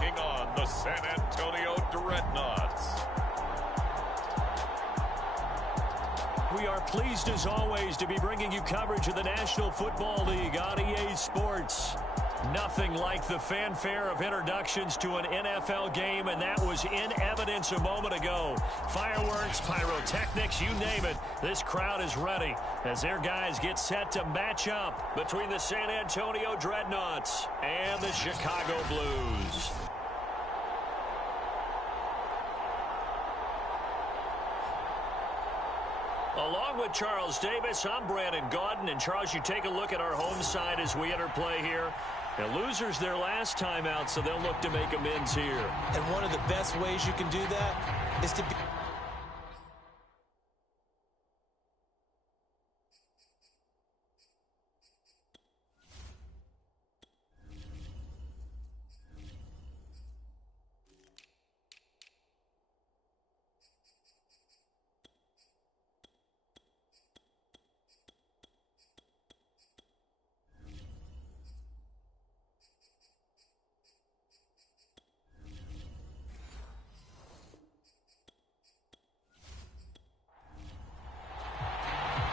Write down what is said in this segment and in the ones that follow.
taking on the San Antonio Dreadnoughts. We are pleased, as always, to be bringing you coverage of the National Football League on EA Sports. Nothing like the fanfare of introductions to an NFL game, and that was in evidence a moment ago. Fireworks, pyrotechnics, you name it. This crowd is ready as their guys get set to match up between the San Antonio Dreadnoughts and the Chicago Blues. Along with Charles Davis, I'm Brandon Gaudin. And Charles, you take a look at our home side as we enter play here. The losers their last time out, so they'll look to make amends here. And one of the best ways you can do that is to be...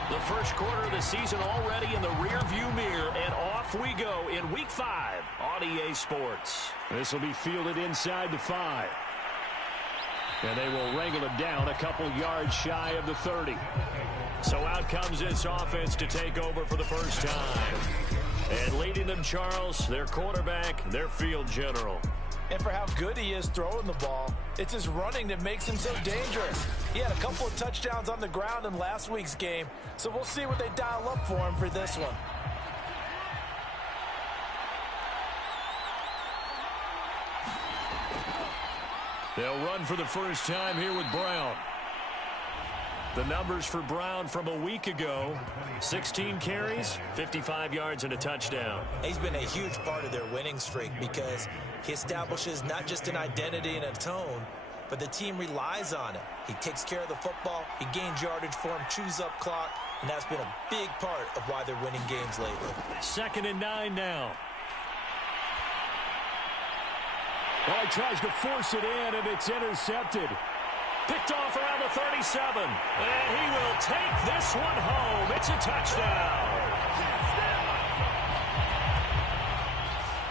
The first quarter of the season already in the rearview mirror, and off we go in Week 5 on EA Sports. This will be fielded inside the 5. And they will wrangle it down a couple yards shy of the 30. So out comes this offense to take over for the first time. And leading them, Charles, their quarterback, their field general. And for how good he is throwing the ball, it's his running that makes him so dangerous. He had a couple of touchdowns on the ground in last week's game, so we'll see what they dial up for him for this one. They'll run for the first time here with Brown. The numbers for Brown from a week ago: 16 carries, 55 yards, and a touchdown. He's been a huge part of their winning streak because he establishes not just an identity and a tone, but the team relies on it. He takes care of the football, he gains yardage for him, chews up clock, and that's been a big part of why they're winning games lately. 2nd and 9 now. Well, he tries to force it in, and it's intercepted. Picked off around the 37. And he will take this one home. It's a touchdown.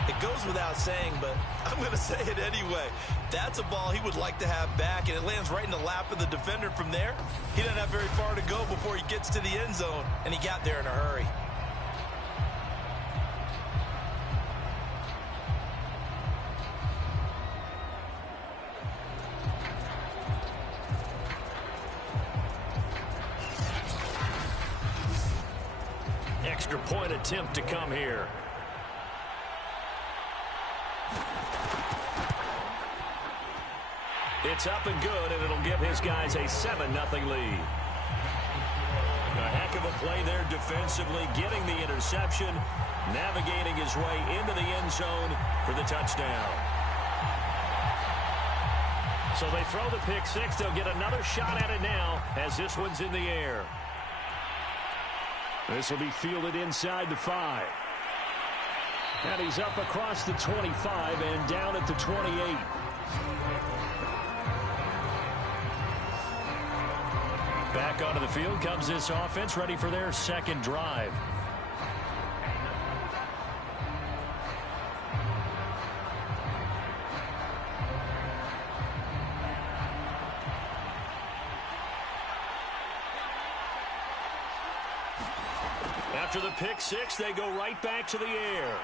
It goes without saying, but I'm going to say it anyway. That's a ball he would like to have back, and it lands right in the lap of the defender from there. He doesn't have very far to go before he gets to the end zone, and he got there in a hurry. Extra point attempt to come here. It's up and good, and it'll give his guys a 7-0 lead. A heck of a play there defensively, getting the interception, navigating his way into the end zone for the touchdown. So they throw the pick six. They'll get another shot at it now as this one's in the air. This will be fielded inside the 5. And he's up across the 25 and down at the 28. Back onto the field comes this offense, ready for their second drive. After the pick six, they go right back to the air.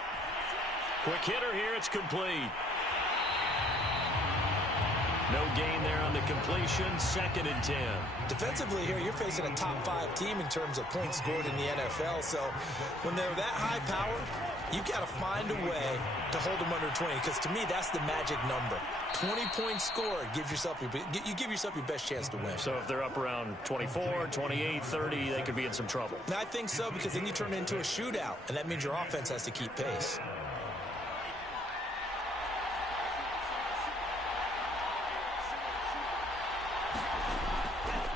Quick hitter here, it's complete. No gain there on the completion, 2nd and 10. Defensively here, you're facing a top 5 team in terms of points scored in the NFL. So when they're that high power, you've got to find a way to hold them under 20. Because to me, that's the magic number. 20 points scored, you give yourself your best chance to win. So if they're up around 24, 28, 30, they could be in some trouble. And I think so, because then you turn it into a shootout, and that means your offense has to keep pace.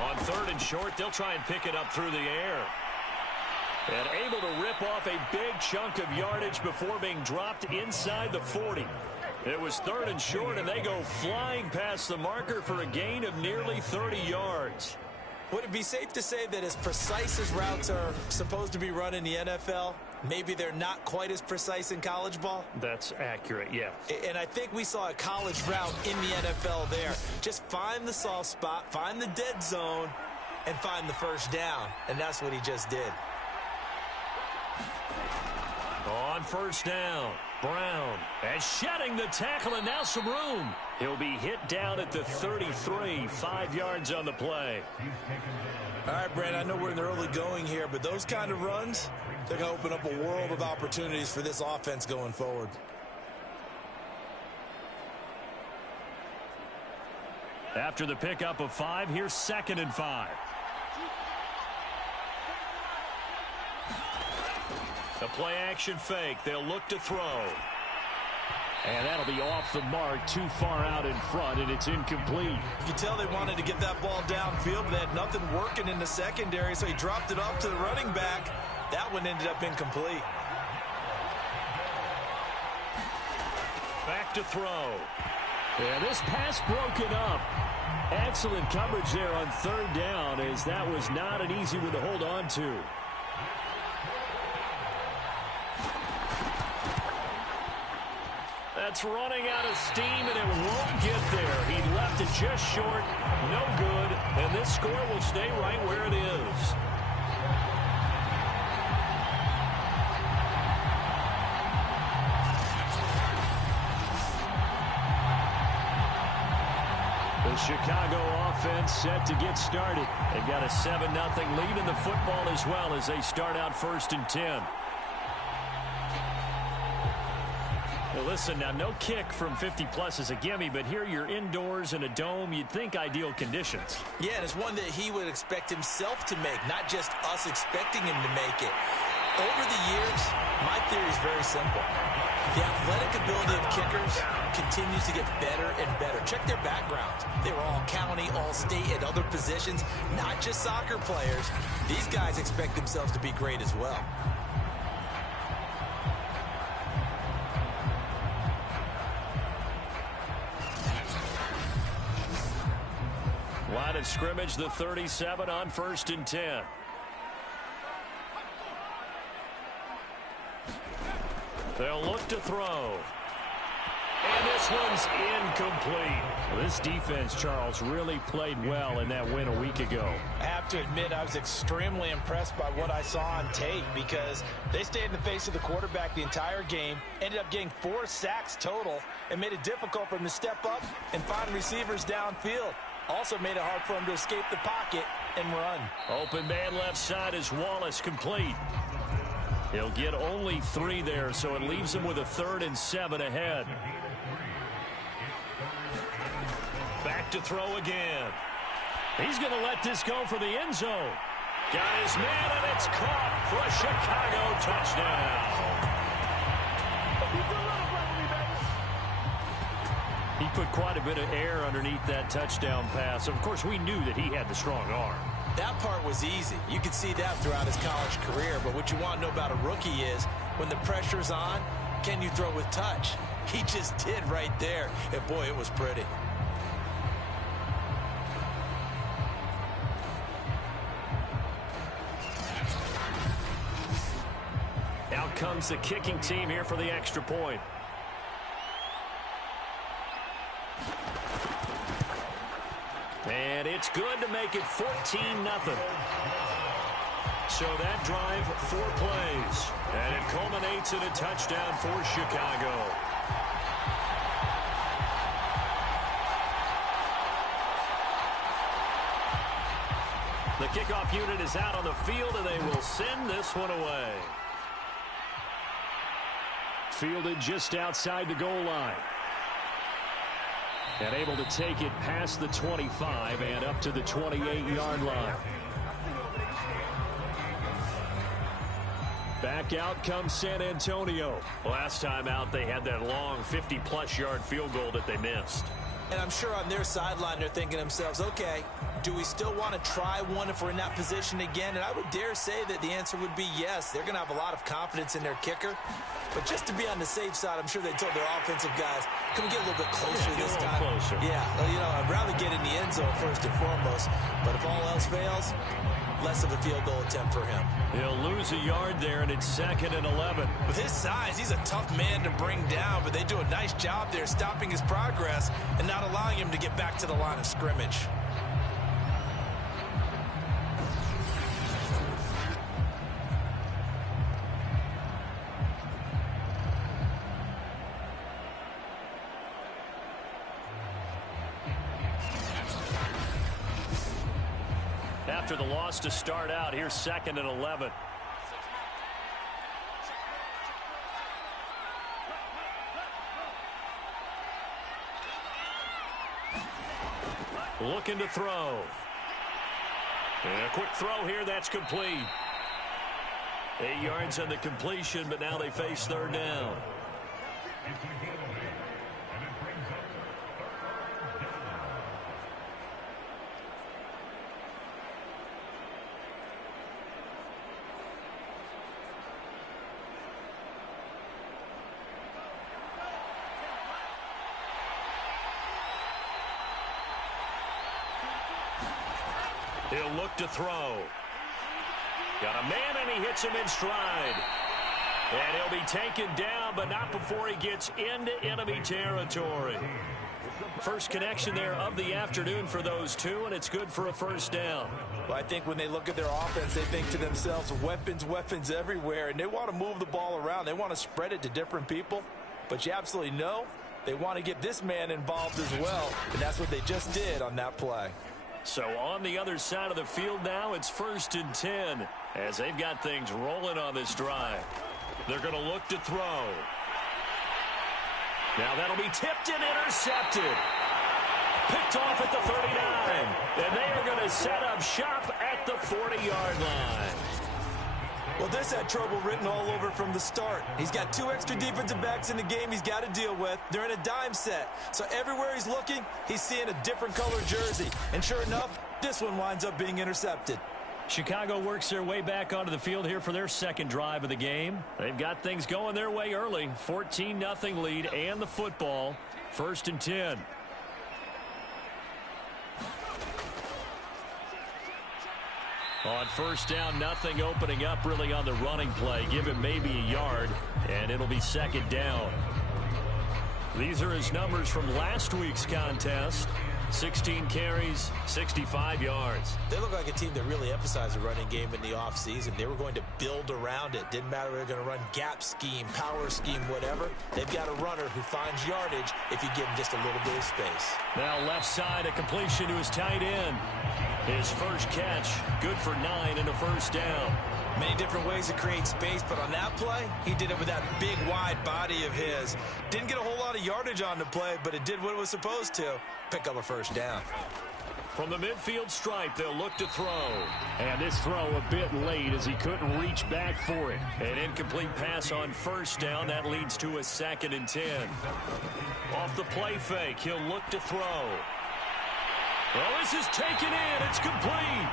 On 3rd and short, they'll try and pick it up through the air. And able to rip off a big chunk of yardage before being dropped inside the 40. It was 3rd and short, and they go flying past the marker for a gain of nearly 30 yards. Would it be safe to say that as precise as routes are supposed to be run in the NFL, maybe they're not quite as precise in college ball? That's accurate, yes. And I think we saw a college route in the NFL there. Just find the soft spot, find the dead zone, and find the first down. And that's what he just did. On first down, Brown and shedding the tackle, and now some room. He'll be hit down at the 33, 5 yards on the play. All right, Brandon, I know we're in the early going here, but those kind of runs, they're going to open up a world of opportunities for this offense going forward. After the pickup of 5, here's 2nd and 5. The play-action fake. They'll look to throw. And that'll be off the mark, too far out in front, and it's incomplete. You can tell they wanted to get that ball downfield, but they had nothing working in the secondary, so he dropped it off to the running back. That one ended up incomplete. Back to throw. And this pass broken up. Excellent coverage there on 3rd down, as that was not an easy one to hold on to. That's running out of steam, and it won't get there. He left it just short, no good, and this score will stay right where it is. The Chicago offense set to get started. They've got a 7-0 lead in the football as well as they start out 1st and 10. Listen, now no kick from 50-plus is a gimme, but here you're indoors in a dome. You'd think ideal conditions. Yeah, and it's one that he would expect himself to make, not just us expecting him to make it. Over the years, my theory is very simple. The athletic ability of kickers continues to get better and better. Check their backgrounds. They were all county, all state, at other positions, not just soccer players. These guys expect themselves to be great as well. Line of scrimmage, the 37 on 1st and 10. They'll look to throw. And this one's incomplete. This defense, Charles, really played well in that win a week ago. I have to admit, I was extremely impressed by what I saw on tape because they stayed in the face of the quarterback the entire game, ended up getting 4 sacks total, and made it difficult for him to step up and find receivers downfield. Also made it hard for him to escape the pocket and run. Open man left side is Wallace, complete. He'll get only 3 there, so it leaves him with a 3rd and 7 ahead. Back to throw again. He's going to let this go for the end zone. Got his man, and it's caught for a Chicago touchdown. He put quite a bit of air underneath that touchdown pass. Of course, we knew that he had the strong arm. That part was easy. You could see that throughout his college career. But what you want to know about a rookie is when the pressure's on, can you throw with touch? He just did right there. And, boy, it was pretty. Out comes the kicking team here for the extra point. And it's good to make it 14-0. So that drive, 4 plays. And it culminates in a touchdown for Chicago. The kickoff unit is out on the field, and they will send this one away. Fielded just outside the goal line. And able to take it past the 25 and up to the 28-yard line. Back out comes San Antonio. Last time out, they had that long 50-plus yard field goal that they missed. And I'm sure on their sideline they're thinking to themselves, okay, do we still want to try one if we're in that position again? And I would dare say that the answer would be yes. They're going to have a lot of confidence in their kicker. But just to be on the safe side, I'm sure they told their offensive guys, can we get a little bit closer this time? Closer. Yeah, well, you know, I'd rather get in the end zone first and foremost. But if all else fails, less of a field goal attempt for him. He'll lose a yard there, and it's 2nd and 11. With his size, he's a tough man to bring down, but they do a nice job there stopping his progress and not allowing him to get back to the line of scrimmage. After the loss to start out, here's 2nd and 11. Looking to throw. And a quick throw here, that's complete. 8 yards on the completion, but now they face 3rd down. He'll look to throw. Got a man, and he hits him in stride. And he'll be taken down, but not before he gets into enemy territory. First connection there of the afternoon for those two, and it's good for a 1st down. Well, I think when they look at their offense, they think to themselves, weapons, weapons everywhere, and they want to move the ball around. They want to spread it to different people, but you absolutely know they want to get this man involved as well, and that's what they just did on that play. So on the other side of the field now, it's 1st and 10 as they've got things rolling on this drive. They're going to look to throw. Now that'll be tipped and intercepted. Picked off at the 39. And they are going to set up shop at the 40-yard line. Well, this had trouble written all over from the start. He's got 2 extra defensive backs in the game he's got to deal with. They're in a dime set. So everywhere he's looking, he's seeing a different color jersey. And sure enough, this one winds up being intercepted. Chicago works their way back onto the field here for their 2nd drive of the game. They've got things going their way early. 14-0 lead and the football. 1st and 10. On 1st down, nothing opening up really on the running play. Give him maybe a yard, and it'll be 2nd down. These are his numbers from last week's contest. 16 carries, 65 yards. They look like a team that really emphasized the running game in the offseason. They were going to build around it. Didn't matter if they were going to run gap scheme, power scheme, whatever. They've got a runner who finds yardage if you give him just a little bit of space. Now left side, a completion to his tight end. His first catch, good for 9 and a 1st down. Many different ways to create space, but on that play, he did it with that big, wide body of his. Didn't get a whole lot of yardage on the play, but it did what it was supposed to. Pick up a 1st down. From the midfield stripe, they'll look to throw. And this throw a bit late as he couldn't reach back for it. An incomplete pass on 1st down. That leads to a 2nd and 10. Off the play fake, he'll look to throw. Well, this is taken in. It's complete.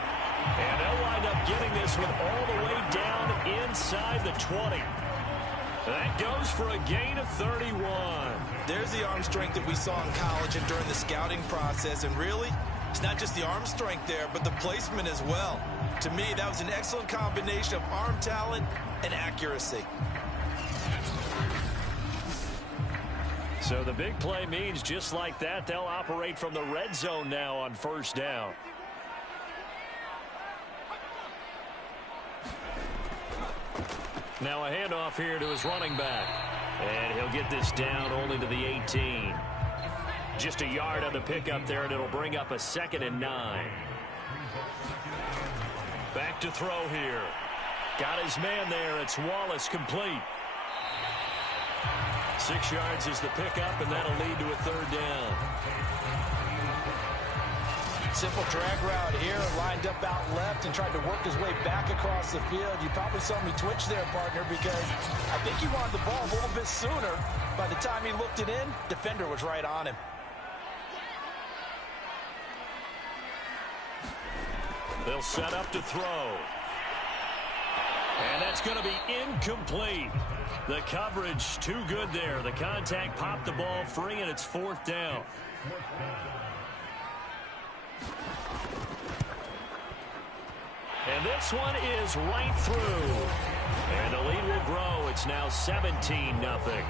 And they'll wind up getting this one all the way down inside the 20. That goes for a gain of 31. There's the arm strength that we saw in college and during the scouting process. And really, it's not just the arm strength there, but the placement as well. To me, that was an excellent combination of arm talent and accuracy. So the big play means just like that, they'll operate from the red zone now on 1st down. Now a handoff here to his running back. And he'll get this down only to the 18. Just a yard on the pickup there, and it'll bring up a 2nd and 9. Back to throw here. Got his man there. It's Wallace, complete. 6 yards is the pickup, and that'll lead to a 3rd down. Simple drag route here, lined up out left and tried to work his way back across the field. You probably saw me twitch there, partner, because I think he wanted the ball a little bit sooner. By the time he looked it in, defender was right on him. They'll set up to throw. And that's going to be incomplete. The coverage too good there. The contact popped the ball free, and it's 4th down. And this one is right through. And the lead will grow. It's now 17-0.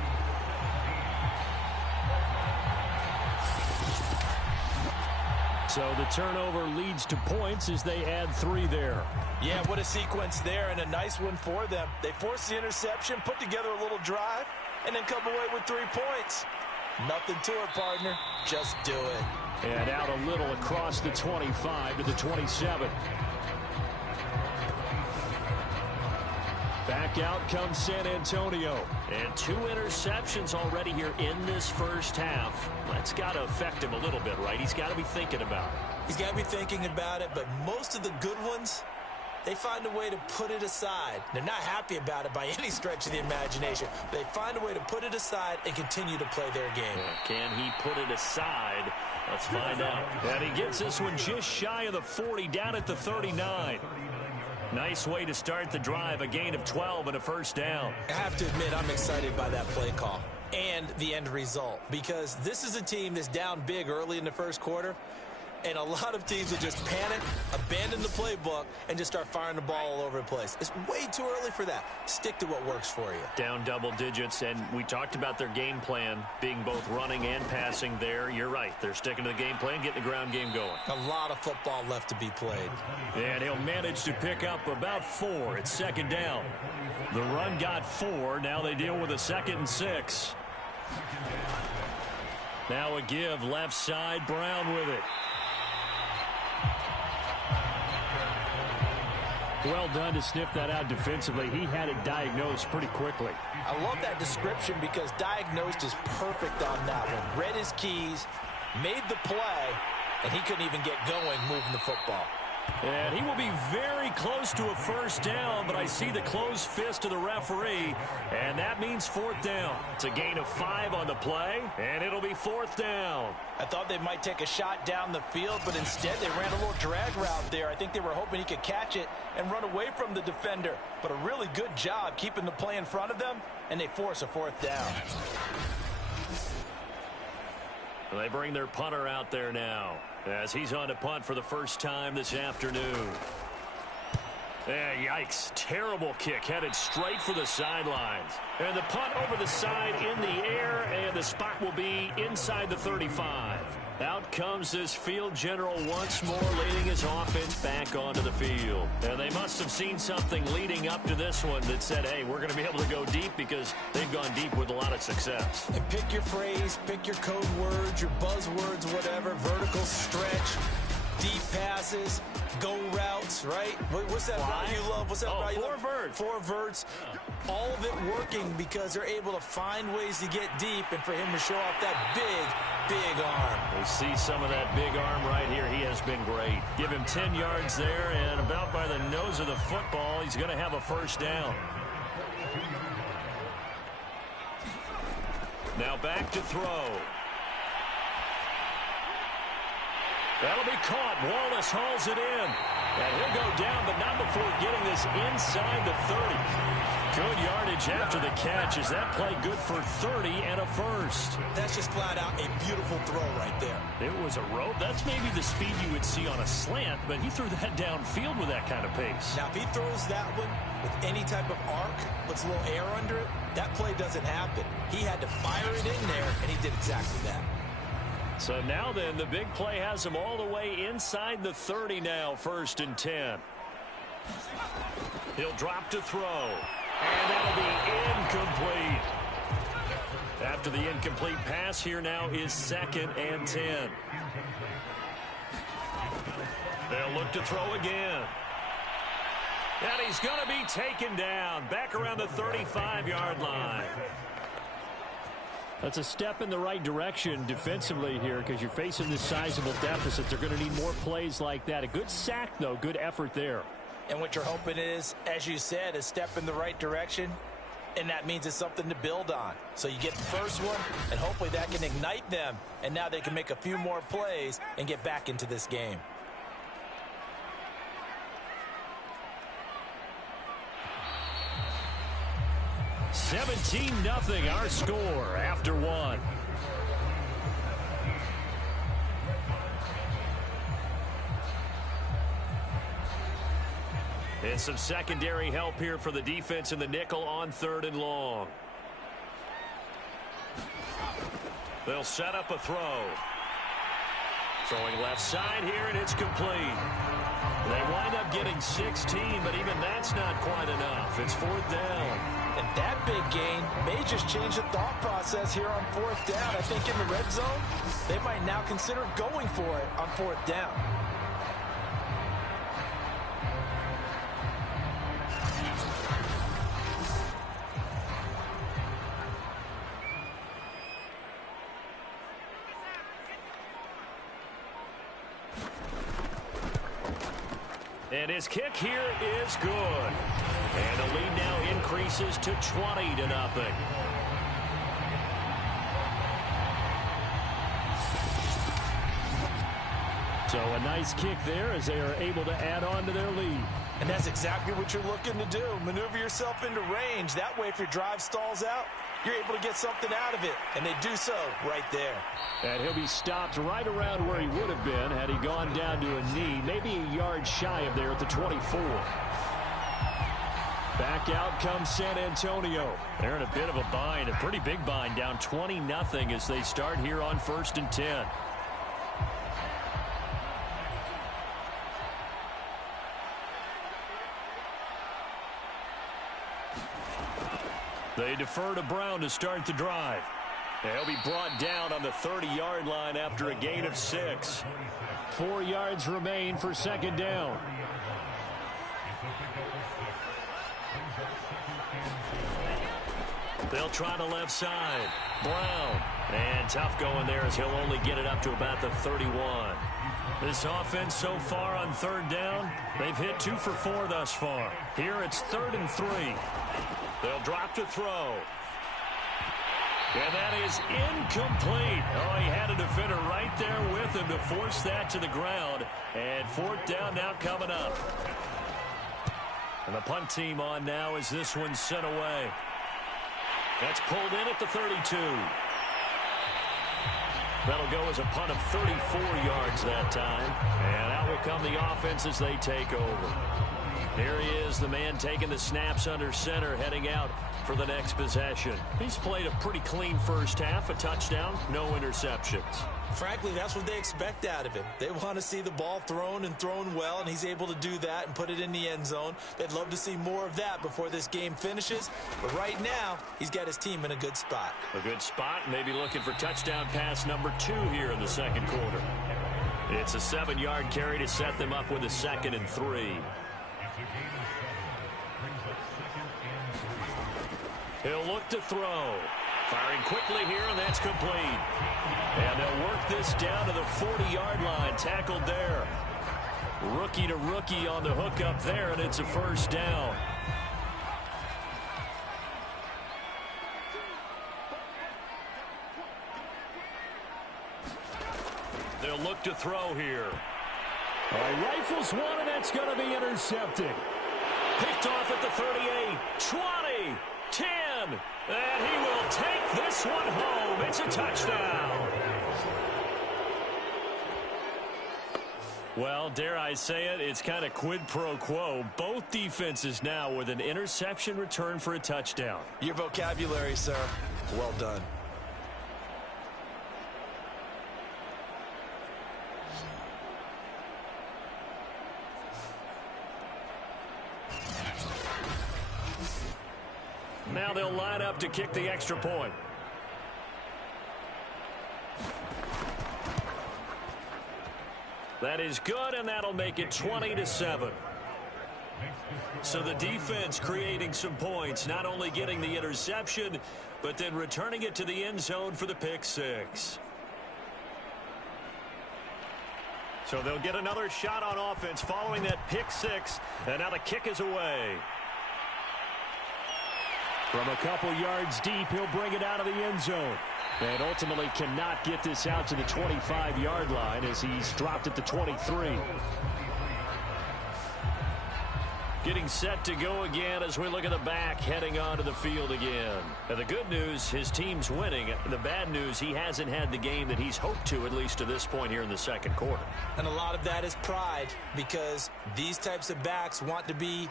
So the turnover leads to points as they add 3 there. Yeah, what a sequence there, and a nice one for them. They force the interception, put together a little drive, and then come away with 3 points. Nothing to it, partner. Just do it. And out a little across the 25 to the 27. Back out comes San Antonio. And 2 interceptions already here in this first half. That's got to affect him a little bit, right? He's got to be thinking about it. He's got to be thinking about it, but most of the good ones, they find a way to put it aside. They're not happy about it by any stretch of the imagination. They find a way to put it aside and continue to play their game. Can he put it aside? Let's find out. And he gets this one just shy of the 40, down at the 39. Nice way to start the drive, a gain of 12 and a first down. I have to admit, I'm excited by that play call and the end result, because this is a team that's down big early in the first quarter, and a lot of teams will just panic, abandon the playbook, and just start firing the ball all over the place. It's way too early for that. Stick to what works for you. Down double digits, and we talked about their game plan being both running and passing there. You're right. They're sticking to the game plan, getting the ground game going. A lot of football left to be played. And he'll manage to pick up about 4. It's 2nd down. The run got 4. Now they deal with a 2nd and 6. Now a give left side. Brown with it. Well done to sniff that out defensively. He had it diagnosed pretty quickly. I love that description because diagnosed is perfect on that one. Read his keys, made the play, and he couldn't even get going moving the football. And he will be very close to a first down, but I see the closed fist of the referee, and that means 4th down. It's a gain of 5 on the play, and it'll be 4th down. I thought they might take a shot down the field, but instead they ran a little drag route there. I think they were hoping he could catch it and run away from the defender, but a really good job keeping the play in front of them, and they force a 4th down. They bring their punter out there now as he's on to punt for the first time this afternoon. Yikes. Terrible kick headed straight for the sidelines. And the punt over the side in the air, and the spot will be inside the 35. Out comes this field general once more, leading his offense back onto the field. And they must have seen something leading up to this one that said, hey, we're going to be able to go deep, because they've gone deep with a lot of success. And pick your phrase, pick your code words, your buzzwords, whatever, vertical stretch, deep passes, go routes, right? What's that route you love? What's that route you love? 4 verts. 4 verts. All of it working because they're able to find ways to get deep, and for him to show off that big arm. We see some of that big arm right here. He has been great. Give him 10 yards there, and about by the nose of the football, he's going to have a first down. Now back to throw. That'll be caught. Wallace hauls it in. And he'll go down, but not before getting this inside the 30. Good yardage after the catch. Is that play good for 30 and a first? That's just flat out a beautiful throw right there. It was a rope. That's maybe the speed you would see on a slant, but he threw that downfield with that kind of pace. Now, if he throws that one with any type of arc, puts a little air under it, that play doesn't happen. He had to fire it in there, and he did exactly that. So now then, the big play has him all the way inside the 30 now, 1st and 10. He'll drop to throw. And that'll be incomplete. After the incomplete pass, here now is 2nd and 10. They'll look to throw again. And he's going to be taken down back around the 35-yard line. That's a step in the right direction defensively here, because you're facing this sizable deficit. They're going to need more plays like that. A good sack, though. Good effort there. And what you're hoping is, as you said, a step in the right direction, and that means it's something to build on. So you get the first one, and hopefully that can ignite them, and now they can make a few more plays and get back into this game. 17-0 our score after one. And some secondary help here for the defense in the nickel on 3rd and long. They'll set up a throw. Throwing left side here, and it's complete. They wind up getting 16, but even that's not quite enough. It's 4th down. And that big gain may just change the thought process here on 4th down. I think in the red zone, they might now consider going for it on 4th down. And his kick here is good. And the lead now increases to 20-0. So a nice kick there as they are able to add on to their lead. And that's exactly what you're looking to do. Maneuver yourself into range. That way, if your drive stalls out, you're able to get something out of it. And they do so right there. And he'll be stopped right around where he would have been had he gone down to a knee, maybe a yard shy of there at the 24. Back out comes San Antonio. They're in a bit of a bind, a pretty big bind, down 20-0 as they start here on 1st and 10. They defer to Brown to start the drive. He'll be brought down on the 30-yard line after a gain of 6. 4 yards remain for 2nd down. They'll try the left side. Brown. And tough going there as he'll only get it up to about the 31. This offense so far on 3rd down, they've hit 2 for 4 thus far. Here it's 3rd and 3. They'll drop to throw. And that is incomplete. Oh, he had a defender right there with him to force that to the ground. And 4th down now coming up. And the punt team on now as this one's sent away. That's pulled in at the 32. That'll go as a punt of 34 yards that time. And out will come the offense as they take over. Here he is, the man taking the snaps under center, heading out for the next possession. He's played a pretty clean first half, a touchdown, no interceptions. Frankly, that's what they expect out of him. They want to see the ball thrown and thrown well, and he's able to do that and put it in the end zone. They'd love to see more of that before this game finishes. But right now, he's got his team in a good spot. A good spot, maybe looking for touchdown pass number 2 here in the 2nd quarter. It's a 7-yard carry to set them up with a 2nd and 3. He'll look to throw. Firing quickly here, and that's complete. And they'll work this down to the 40-yard line. Tackled there. Rookie to rookie on the hook up there, and it's a 1st down. They'll look to throw here. Rifles one, and that's going to be intercepted. Picked off at the 38, 20, 10, and he will take this one home. It's a touchdown. Well, dare I say it, it's kind of quid pro quo. Both defenses now with an interception return for a touchdown. Your vocabulary, sir. Well done. Now they'll line up to kick the extra point. That is good, and that'll make it 20-7. So the defense creating some points, not only getting the interception, but then returning it to the end zone for the pick 6. So they'll get another shot on offense following that pick 6, and now the kick is away. From a couple yards deep, he'll bring it out of the end zone. And ultimately cannot get this out to the 25-yard line as he's dropped at the 23. Getting set to go again as we look at the back heading onto the field again. Now, the good news, his team's winning. The bad news, he hasn't had the game that he's hoped to, at least to this point here in the second quarter. And a lot of that is pride, because these types of backs want to be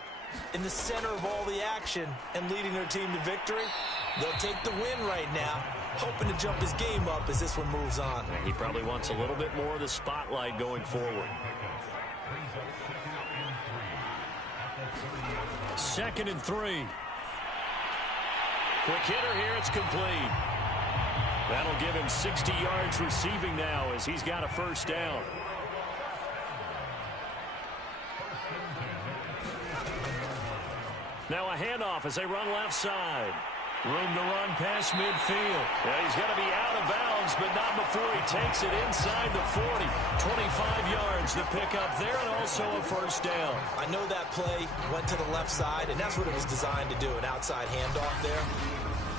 in the center of all the action and leading their team to victory. They'll take the win right now, hoping to jump his game up as this one moves on. He probably wants a little bit more of the spotlight going forward. 2nd and 3. Quick hitter here. It's complete. That'll give him 60 yards receiving now as he's got a first down. Now a handoff as they run left side. Room to run past midfield. Yeah, he's going to be out of bounds, but not before he takes it inside the 40. 25 yards to pick up there, and also a first down. I know that play went to the left side, and that's what it was designed to do, an outside handoff there.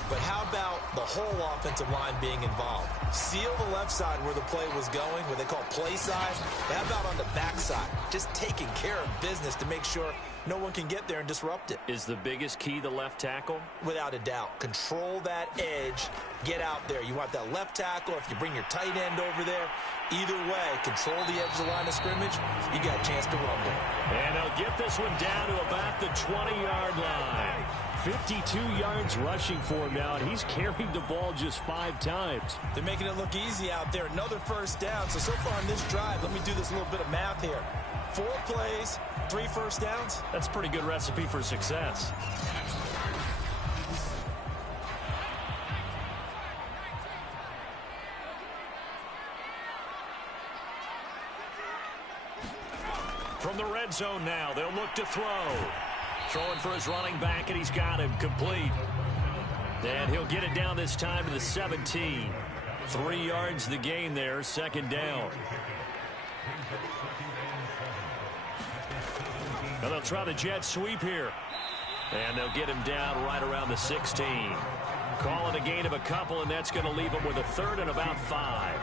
But how about the whole offensive line being involved? Seal the left side where the play was going, what they call play side. But how about on the back side? Just taking care of business to make sure no one can get there and disrupt it. Is the biggest key the left tackle? Without a doubt. Control that edge. Get out there. You want that left tackle. If you bring your tight end over there, either way, control the edge of the line of scrimmage. You got a chance to rumble. And they'll get this one down to about the 20-yard line. 52 yards rushing for him now, and he's carried the ball just 5 times. They're making it look easy out there. Another first down. So far on this drive, let me do this little bit of math here. 4 plays, 3 first downs. That's a pretty good recipe for success. From the red zone now, they'll look to throw. Throwing for his running back, and he's got him complete. And he'll get it down this time to the 17. 3 yards the gain there, 2nd down. Now they'll try the jet sweep here. And they'll get him down right around the 16. Call it a gain of a couple, and that's going to leave him with a 3rd and about 5.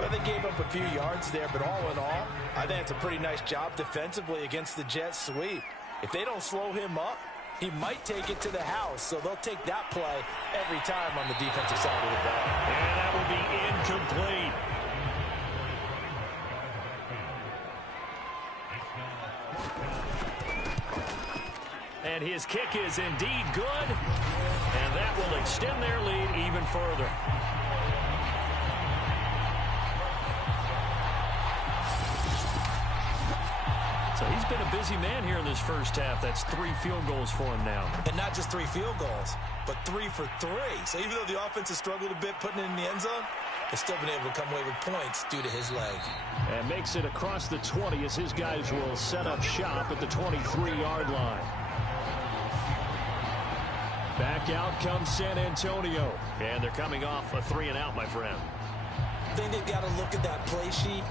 Well, they gave up a few yards there, but all in all, I think it's a pretty nice job defensively against the jet sweep. If they don't slow him up, he might take it to the house, so they'll take that play every time on the defensive side of the ball. And that will be incomplete. And his kick is indeed good, and that will extend their lead even further. So he's been a busy man here in this first half. That's 3 field goals for him now. And not just 3 field goals, but 3 for 3. So even though the offense has struggled a bit putting it in the end zone, they've still been able to come away with points due to his leg. And makes it across the 20 as his guys will set up shop at the 23-yard line. Back out comes San Antonio. And they're coming off a 3-and-out, my friend. I think they've got to look at that play sheet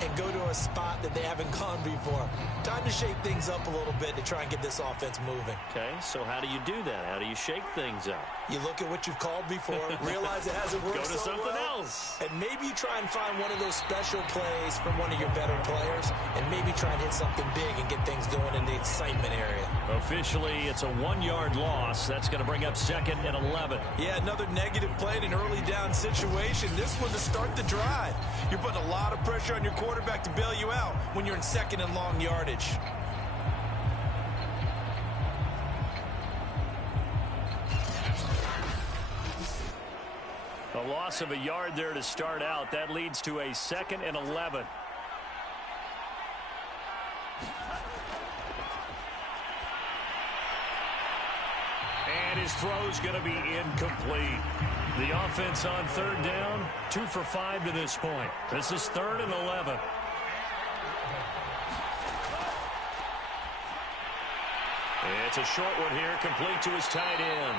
and go to a spot that they haven't gone before. Time to shake things up a little bit to try and get this offense moving. Okay, so how do you do that? How do you shake things up? You look at what you've called before, realize it hasn't worked Go to so something well, else. and maybe try and find one of those special plays from one of your better players, and maybe try and hit something big and get things going in the excitement area. Officially, it's a 1-yard loss. That's going to bring up 2nd and 11. Yeah, another negative play in an early down situation. This one to start the drive. You're putting a lot of pressure on your quarterback to bail you out when you're in 2nd and long yardage. A loss of a yard there to start out. That leads to a 2nd and 11. And his throw's going to be incomplete. The offense on 3rd down, 2 for 5 to this point. This is 3rd and 11. It's a short one here, complete to his tight end.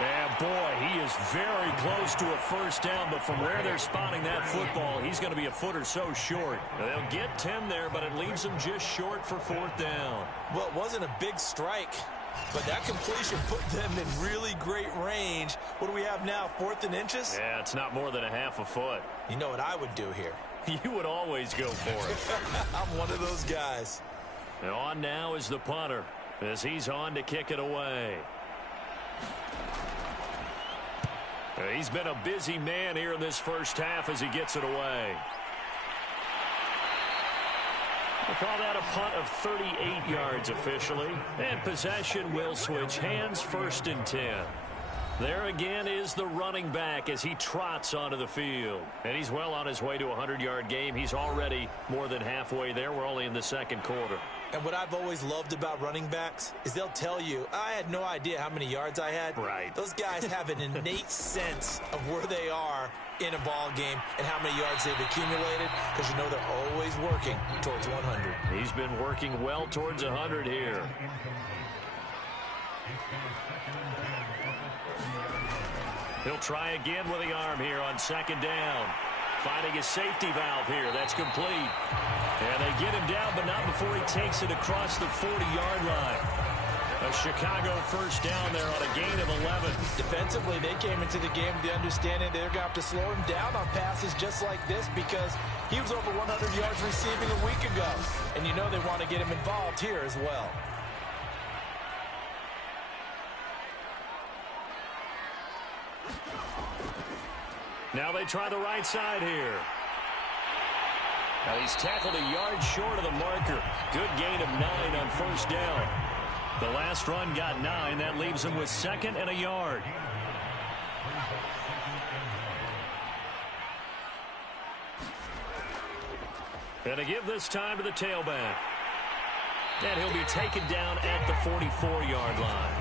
And boy, he is very close to a first down, but from where they're spotting that football, he's going to be a foot or so short. They'll get 10 there, but it leaves them just short for 4th down. Well, it wasn't a big strike, but that completion put them in really great range. What do we have now, 4th and inches? Yeah, it's not more than a half a foot. You know what I would do here? You would always go for it. I'm one of those guys. And on now is the punter as he's on to kick it away. He's been a busy man here in this first half as he gets it away. We'll call that a punt of 38 yards officially. And possession will switch hands, 1st and 10. There again is the running back as he trots onto the field. And he's well on his way to a 100-yard game. He's already more than halfway there. We're only in the second quarter. And what I've always loved about running backs is they'll tell you, I had no idea how many yards I had. Right. Those guys have an innate sense of where they are in a ball game and how many yards they've accumulated, because you know they're always working towards 100. He's been working well towards 100 here. He'll try again with the arm here on 2nd down. Finding a safety valve here. That's complete. And they get him down, but not before he takes it across the 40-yard line. A Chicago 1st down there on a gain of 11. Defensively, they came into the game with the understanding they're going to have to slow him down on passes just like this, because he was over 100 yards receiving a week ago. And you know they want to get him involved here as well. Now they try the right side here. Now he's tackled a yard short of the marker. Good gain of 9 on 1st down. The last run got 9. That leaves him with 2nd and a yard. And to give this time to the tailback. And he'll be taken down at the 44-yard line.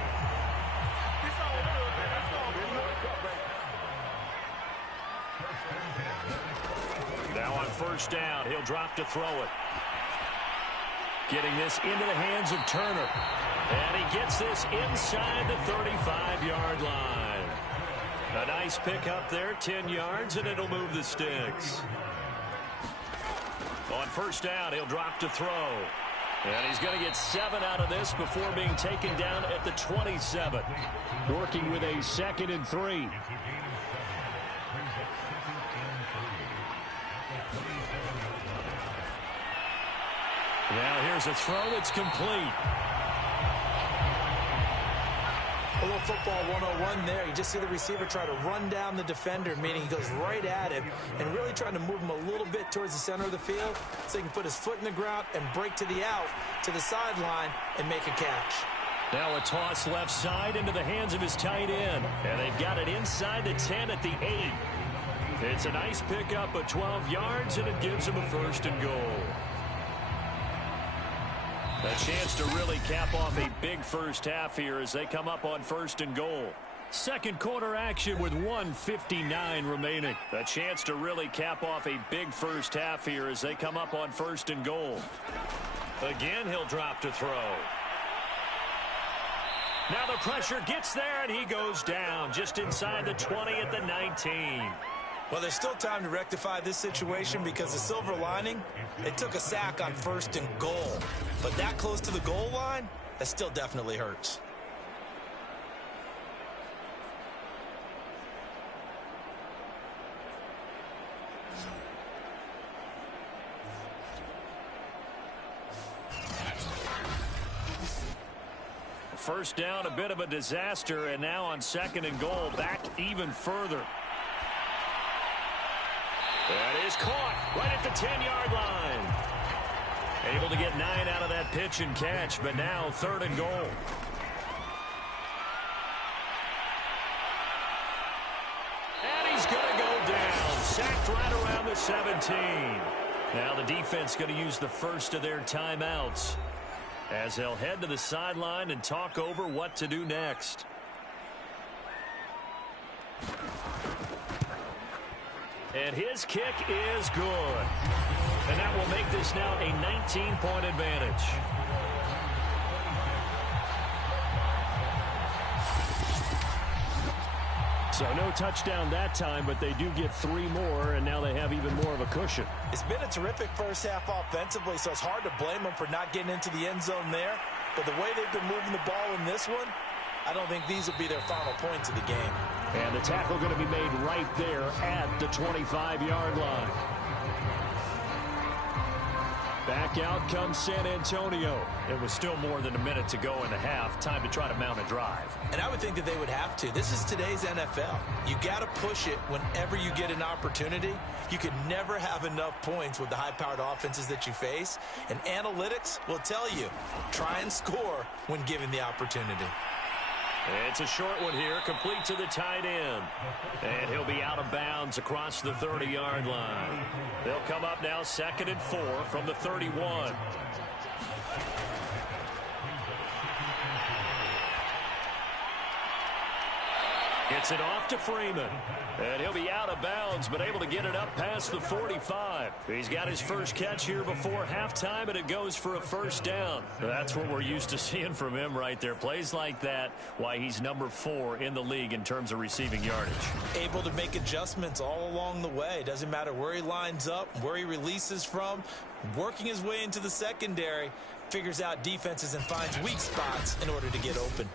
Now on 1st down, he'll drop to throw it. Getting this into the hands of Turner. And he gets this inside the 35-yard line. A nice pickup there, 10 yards, and it'll move the sticks. On 1st down, he'll drop to throw. And he's going to get 7 out of this before being taken down at the 27. Working with a 2nd and 3. Now here's a throw that's complete. A little football 101 there. You just see the receiver try to run down the defender, meaning he goes right at him and really trying to move him a little bit towards the center of the field so he can put his foot in the ground and break to the out, to the sideline, and make a catch. Now a toss left side into the hands of his tight end. And they've got it inside the 10 at the 8. It's a nice pickup of 12 yards, and it gives him a 1st and goal. A chance to really cap off a big first half here as they come up on 1st and goal. Second quarter action with 1:59 remaining. A chance to really cap off a big first half here as they come up on 1st and goal. Again, he'll drop to throw. Now the pressure gets there, and he goes down just inside the 20 at the 19. Well, there's still time to rectify this situation because the silver lining, they took a sack on 1st and goal. But that close to the goal line, that still definitely hurts. First down, a bit of a disaster, and now on 2nd and goal, back even further. That is caught right at the 10-yard line. Able to get 9 out of that pitch and catch, but now 3rd and goal. And he's going to go down. Sacked right around the 17. Now the defense going to use the first of their timeouts as they'll head to the sideline and talk over what to do next. And his kick is good. And that will make this now a 19-point advantage. So no touchdown that time, but they do get 3 more, and now they have even more of a cushion. It's been a terrific first half offensively, so it's hard to blame them for not getting into the end zone there. But the way they've been moving the ball in this one, I don't think these will be their final points of the game. And the tackle going to be made right there at the 25-yard line. Back Back out comes San Antonio. It was still more than a minute to go in the half. Time to try to mount a drive. And I would think that they would have to. This is today's NFL. You got to push it whenever you get an opportunity. You can never have enough points with the high-powered offenses that you face. And analytics will tell you, try and score when given the opportunity. It's a short one here, complete to the tight end. And he'll be out of bounds across the 30-yard line. They'll come up now 2nd and 4 from the 31. Gets it off to Freeman. And he'll be out of bounds, but able to get it up past the 45. He's got his first catch here before halftime, and it goes for a first down. That's what we're used to seeing from him right there. Plays like that, why he's number 4 in the league in terms of receiving yardage. Able to make adjustments all along the way. Doesn't matter where he lines up, where he releases from. Working his way into the secondary, figures out defenses and finds weak spots in order to get open.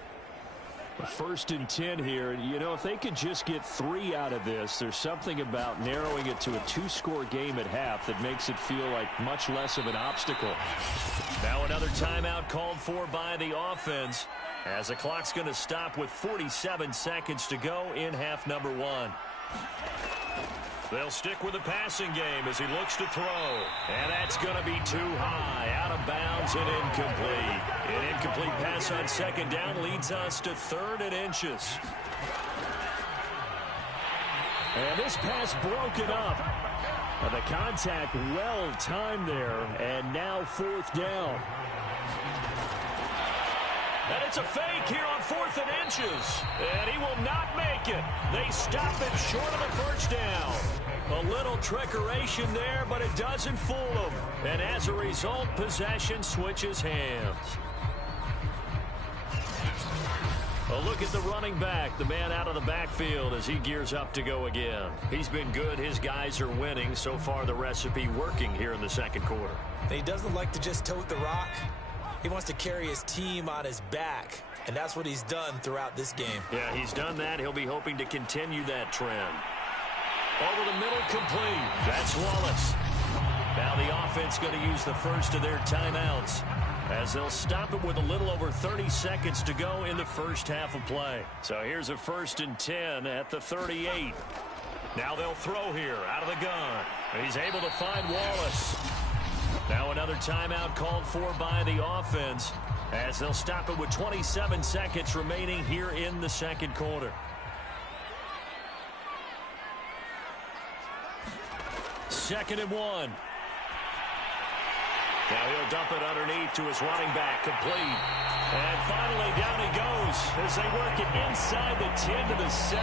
1st and 10 here. You know, if they could just get 3 out of this, there's something about narrowing it to a 2-score game at half that makes it feel like much less of an obstacle. Now another timeout called for by the offense as the clock's going to stop with 47 seconds to go in half number 1. They'll stick with the passing game as he looks to throw. And that's going to be too high. Out of bounds and incomplete. An incomplete pass on 2nd down leads us to 3rd and inches. And this pass broken up. The contact well timed there. And now 4th down. And it's a fake here on 4th and inches. And he will not make it. They stop it short of the first down. A little trickeration there, but it doesn't fool them. And as a result, possession switches hands. A look at the running back, the man out of the backfield as he gears up to go again. He's been good. His guys are winning. So far, the recipe working here in the 2nd quarter. He doesn't like to just tote the rock. He wants to carry his team on his back, and that's what he's done throughout this game. Yeah, he's done that. He'll be hoping to continue that trend. Over the middle, complete. That's Wallace. Now the offense going to use the first of their timeouts as they'll stop it with a little over 30 seconds to go in the first half of play. So here's a 1st and 10 at the 38. Now they'll throw here out of the gun. He's able to find Wallace. Now another timeout called for by the offense as they'll stop it with 27 seconds remaining here in the 2nd quarter. 2nd and 1. Now he'll dump it underneath to his running back, complete. And finally down he goes as they work it inside the 10 to the 7.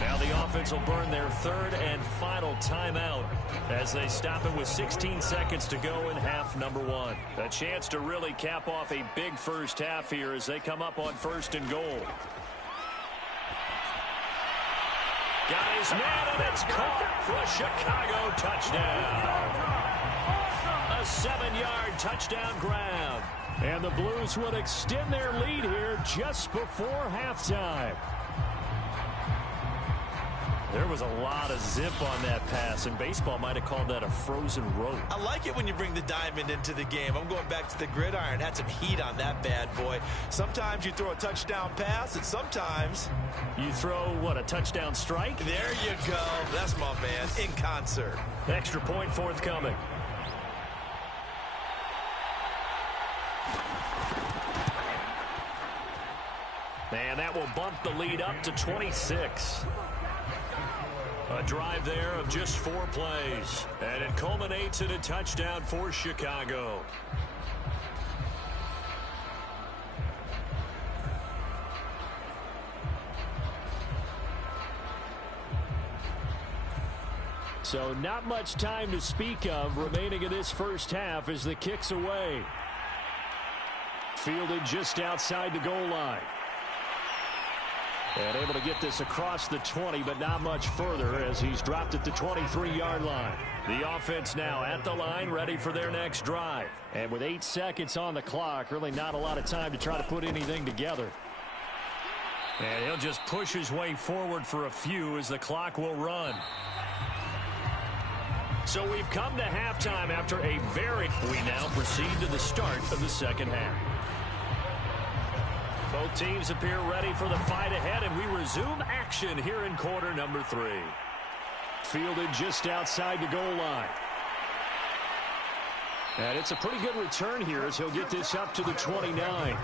Now the offense will burn their 3rd and final timeout as they stop it with 16 seconds to go in half number 1. A chance to really cap off a big first half here as they come up on 1st and goal. Got his man, and it's caught for a Chicago touchdown. A 7-yard touchdown grab. And the Blues would extend their lead here just before halftime. There was a lot of zip on that pass, and baseball might have called that a frozen rope. I like it when you bring the diamond into the game. I'm going back to the gridiron. Had some heat on that bad boy. Sometimes you throw a touchdown pass, and sometimes you throw, what, a touchdown strike? There you go. That's my man, in concert. Extra point forthcoming. And that will bump the lead up to 26. A drive there of just 4 plays. And it culminates in a touchdown for Chicago. So not much time to speak of remaining in this first half as the kick's away. Fielded just outside the goal line. And able to get this across the 20, but not much further as he's dropped at the 23-yard line. The offense now at the line, ready for their next drive. And with 8 seconds on the clock, really not a lot of time to try to put anything together. And he'll just push his way forward for a few as the clock will run. So we've come to halftime after a we now proceed to the start of the second half. Both teams appear ready for the fight ahead, and we resume action here in quarter number 3. Fielded just outside the goal line. And it's a pretty good return here as he'll get this up to the 29.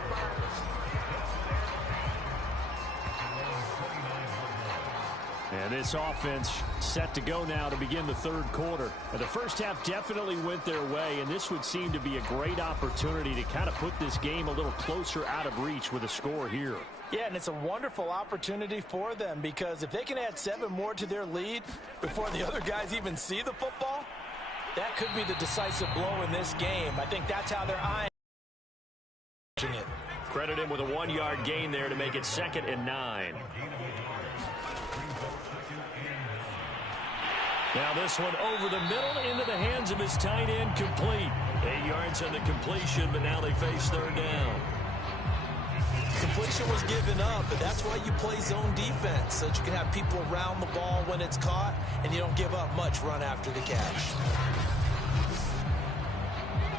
And this offense set to go now to begin the third quarter. The first half definitely went their way, and this would seem to be a great opportunity to kind of put this game a little closer out of reach with a score here. Yeah, and it's a wonderful opportunity for them because if they can add 7 more to their lead before the other guys even see the football, that could be the decisive blow in this game. I think that's how they're eyeing it. Credit him with a 1-yard gain there to make it 2nd and 9. Now this one over the middle into the hands of his tight end, complete. 8 yards on the completion, but now they face third down. Completion was given up, but that's why you play zone defense, so that you can have people around the ball when it's caught, and you don't give up much run after the catch.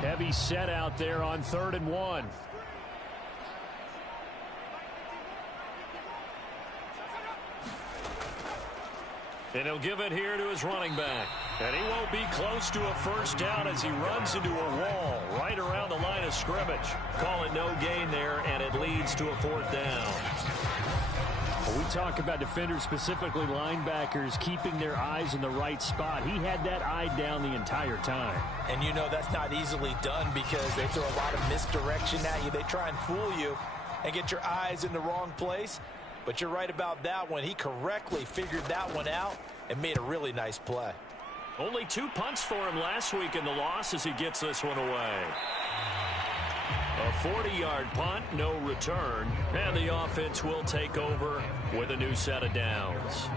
Heavy set out there on 3rd and 1. And he'll give it here to his running back. And he won't be close to a first down as he runs into a wall right around the line of scrimmage. Call it no gain there, and it leads to a 4th down. We talk about defenders, specifically linebackers, keeping their eyes in the right spot. He had that eye down the entire time. And you know that's not easily done because they throw a lot of misdirection at you. They try and fool you and get your eyes in the wrong place. But you're right about that one. He correctly figured that one out and made a really nice play. Only 2 punts for him last week in the loss as he gets this one away. A 40-yard punt, no return, and the offense will take over with a new set of downs.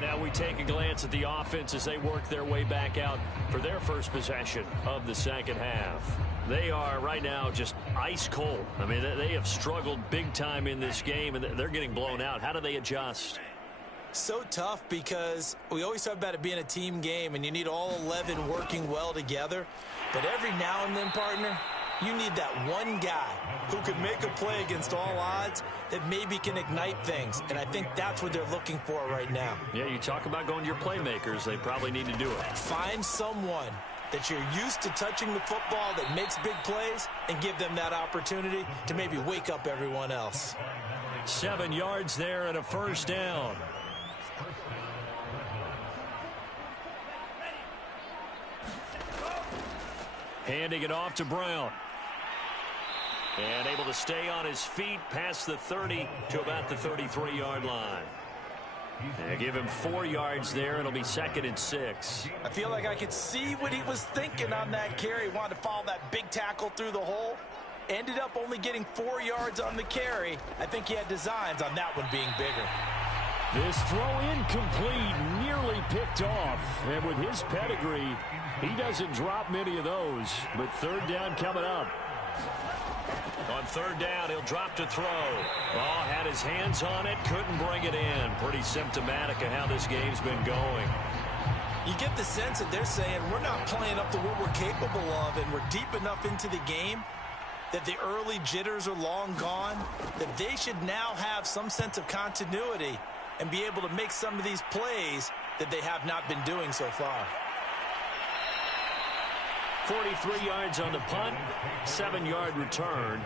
Now we take a glance at the offense as they work their way back out for their first possession of the second half. They are right now just ice cold. I mean, they have struggled big time in this game, and they're getting blown out. How do they adjust? So tough because we always talk about it being a team game, and you need all 11 working well together. But every now and then, partner, you need that one guy who can make a play against all odds that maybe can ignite things. And I think that's what they're looking for right now. Yeah, you talk about going to your playmakers. They probably need to do it. Find someone that you're used to touching the football that makes big plays and give them that opportunity to maybe wake up everyone else. 7 yards there and a first down. Handing it off to Brown. And able to stay on his feet past the 30 to about the 33-yard line. And give him 4 yards there. It'll be 2nd and 6. I feel like I could see what he was thinking on that carry. Wanted to follow that big tackle through the hole. Ended up only getting 4 yards on the carry. I think he had designs on that one being bigger. This throw incomplete, nearly picked off. And with his pedigree, he doesn't drop many of those. But 3rd down coming up. On 3rd down, he'll drop to throw. Oh, had his hands on it, couldn't bring it in. Pretty symptomatic of how this game's been going. You get the sense that they're saying we're not playing up to what we're capable of, and we're deep enough into the game that the early jitters are long gone, that they should now have some sense of continuity and be able to make some of these plays that they have not been doing so far. 43 yards on the punt, 7-yard return.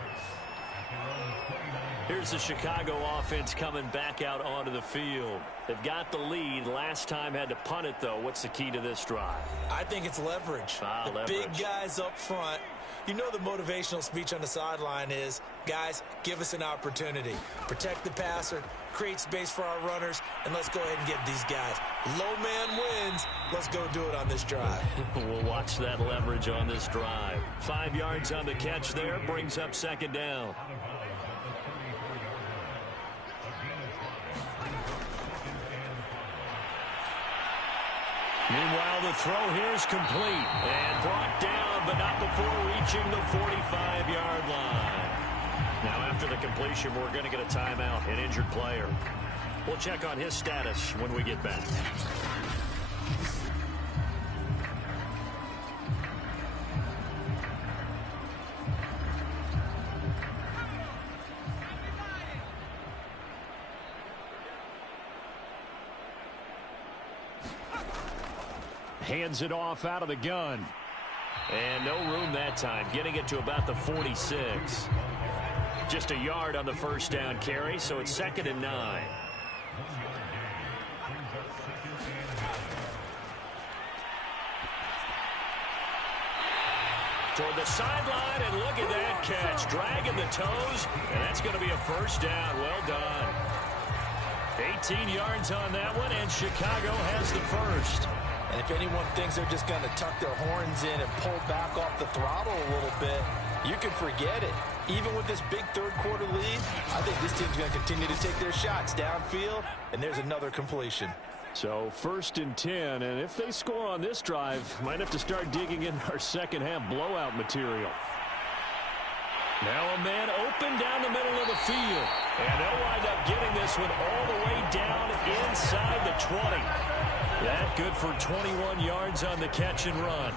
Here's the Chicago offense coming back out onto the field. They've got the lead. Last time had to punt it, though. What's the key to this drive? I think it's leverage. Leverage. Big guys up front. You know the motivational speech on the sideline is, guys, give us an opportunity. Protect the passer, create space for our runners, and let's go ahead and get these guys. Low man wins. Let's go do it on this drive. We'll watch that leverage on this drive. 5 yards on the catch there, brings up 2nd down. Meanwhile, the throw here is complete and brought down, but not before reaching the 45-yard line. Now, after the completion, we're going to get a timeout, an injured player. We'll check on his status when we get back. Hands it off out of the gun. And no room that time, getting it to about the 46. Just a yard on the first down carry, so it's 2nd and 9. Toward the sideline, and look at that catch. Dragging the toes, and that's going to be a first down. Well done. 18 yards on that one, and Chicago has the first. And if anyone thinks they're just going to tuck their horns in and pull back off the throttle a little bit, you can forget it. Even with this big third-quarter lead, I think this team's going to continue to take their shots downfield, and there's another completion. So 1st and 10, and if they score on this drive, might have to start digging in our second-half blowout material. Now a man open down the middle of the field, and they'll wind up getting this one all the way down inside the 20. That good for 21 yards on the catch and run.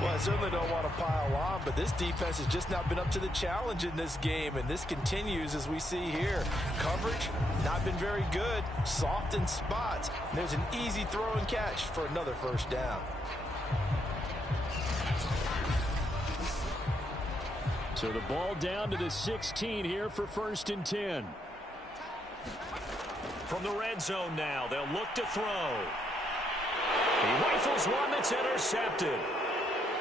Well, I certainly don't want to pile on, but this defense has just not been up to the challenge in this game, and this continues as we see here. Coverage, not been very good, soft in spots. And there's an easy throw and catch for another first down. So the ball down to the 16 here for 1st and 10. From the red zone now, they'll look to throw. He rifles one that's intercepted.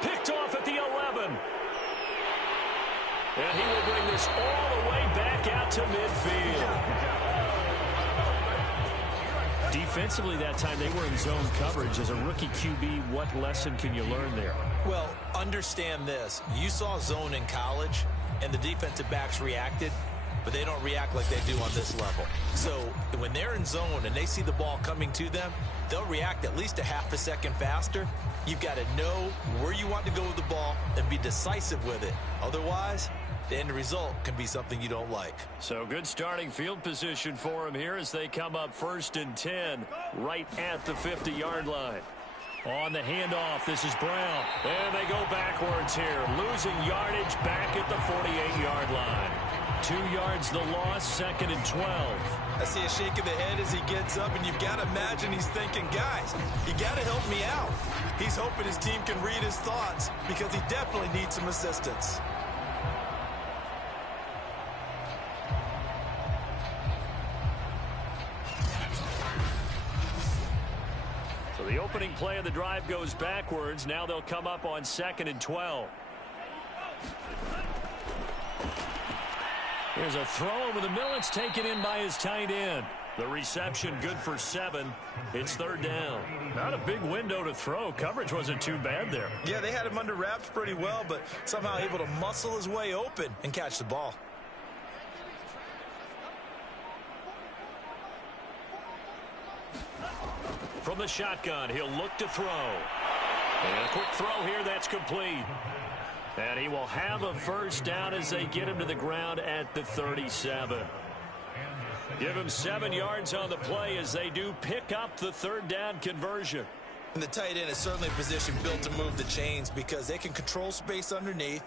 Picked off at the 11. And he will bring this all the way back out to midfield. Defensively that time, they were in zone coverage. As a rookie QB, what lesson can you learn there? Well, understand this. You saw zone in college, and the defensive backs reacted, but they don't react like they do on this level. So when they're in zone and they see the ball coming to them, they'll react at least a half a second faster. You've got to know where you want to go with the ball and be decisive with it. Otherwise, the end result can be something you don't like. So good starting field position for them here as they come up 1st and 10 right at the 50-yard line. On the handoff, this is Brown. And they go backwards here, losing yardage back at the 48-yard line. 2 yards the loss, 2nd and 12. I see a shake of the head as he gets up, and you've got to imagine he's thinking, guys, you got to help me out. He's hoping his team can read his thoughts because he definitely needs some assistance. So the opening play of the drive goes backwards. Now they'll come up on 2nd and 12. Here's a throw over the middle. It's taken in by his tight end. The reception good for 7. It's 3rd down. Not a big window to throw. Coverage wasn't too bad there. Yeah, they had him under wraps pretty well, but somehow able to muscle his way open and catch the ball. From the shotgun, he'll look to throw. And a quick throw here, that's complete. And he will have a first down as they get him to the ground at the 37. Give him 7 yards on the play as they do pick up the 3rd down conversion. And the tight end is certainly a position built to move the chains because they can control space underneath.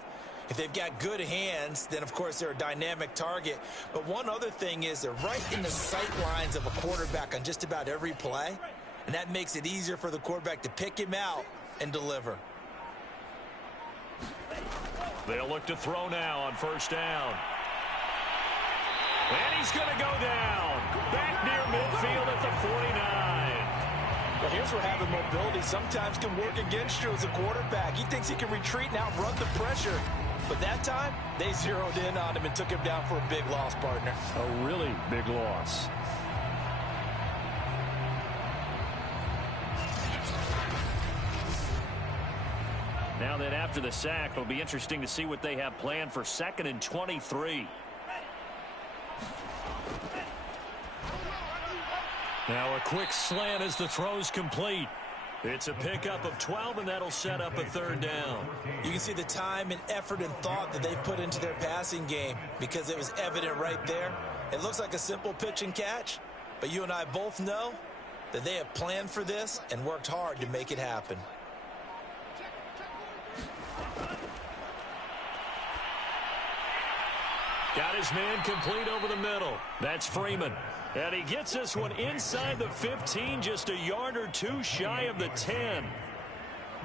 If they've got good hands, then of course they're a dynamic target. But one other thing is they're right in the sight lines of a quarterback on just about every play. And that makes it easier for the quarterback to pick him out and deliver. They'll look to throw now on 1st down. And he's going to go down. Back near midfield at the 49. Well, here's where having mobility sometimes can work against you as a quarterback. He thinks he can retreat and outrun the pressure. But that time, they zeroed in on him and took him down for a big loss, partner. A really big loss. Now then, after the sack, it'll be interesting to see what they have planned for 2nd and 23. Now a quick slant as the throw's complete. It's a pickup of 12, and that'll set up a 3rd down. You can see the time and effort and thought that they put into their passing game because it was evident right there. It looks like a simple pitch and catch, but you and I both know that they have planned for this and worked hard to make it happen. Got his man complete over the middle. That's Freeman. And he gets this one inside the 15, just a yard or two shy of the 10.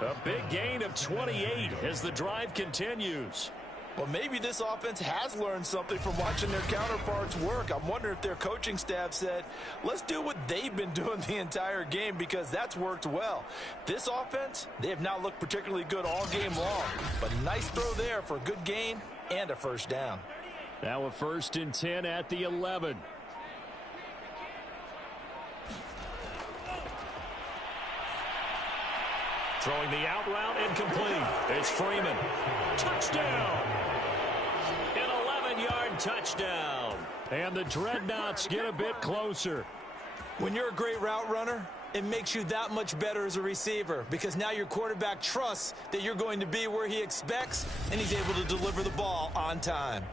A big gain of 28 as the drive continues. Well, maybe this offense has learned something from watching their counterparts work. I'm wondering if their coaching staff said, let's do what they've been doing the entire game, because that's worked well. This offense, they have not looked particularly good all game long, but nice throw there for a good gain and a first down. Now a 1st and 10 at the 11. Throwing the out route incomplete. It's Freeman. Touchdown! An 11-yard touchdown. And the Dreadnoughts get a bit closer. When you're a great route runner, it makes you that much better as a receiver, because now your quarterback trusts that you're going to be where he expects, and he's able to deliver the ball on time.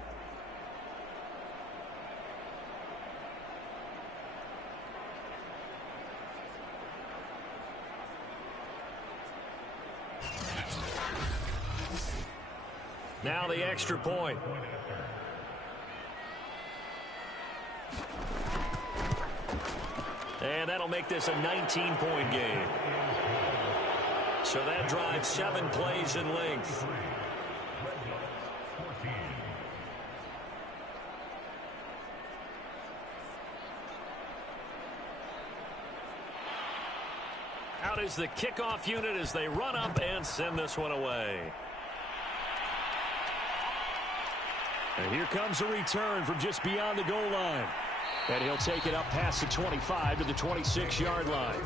Now the extra point. And that'll make this a 19-point game. So that drives 7 plays in length. Out is the kickoff unit as they run up and send this one away. And here comes a return from just beyond the goal line. And he'll take it up past the 25 to the 26-yard line.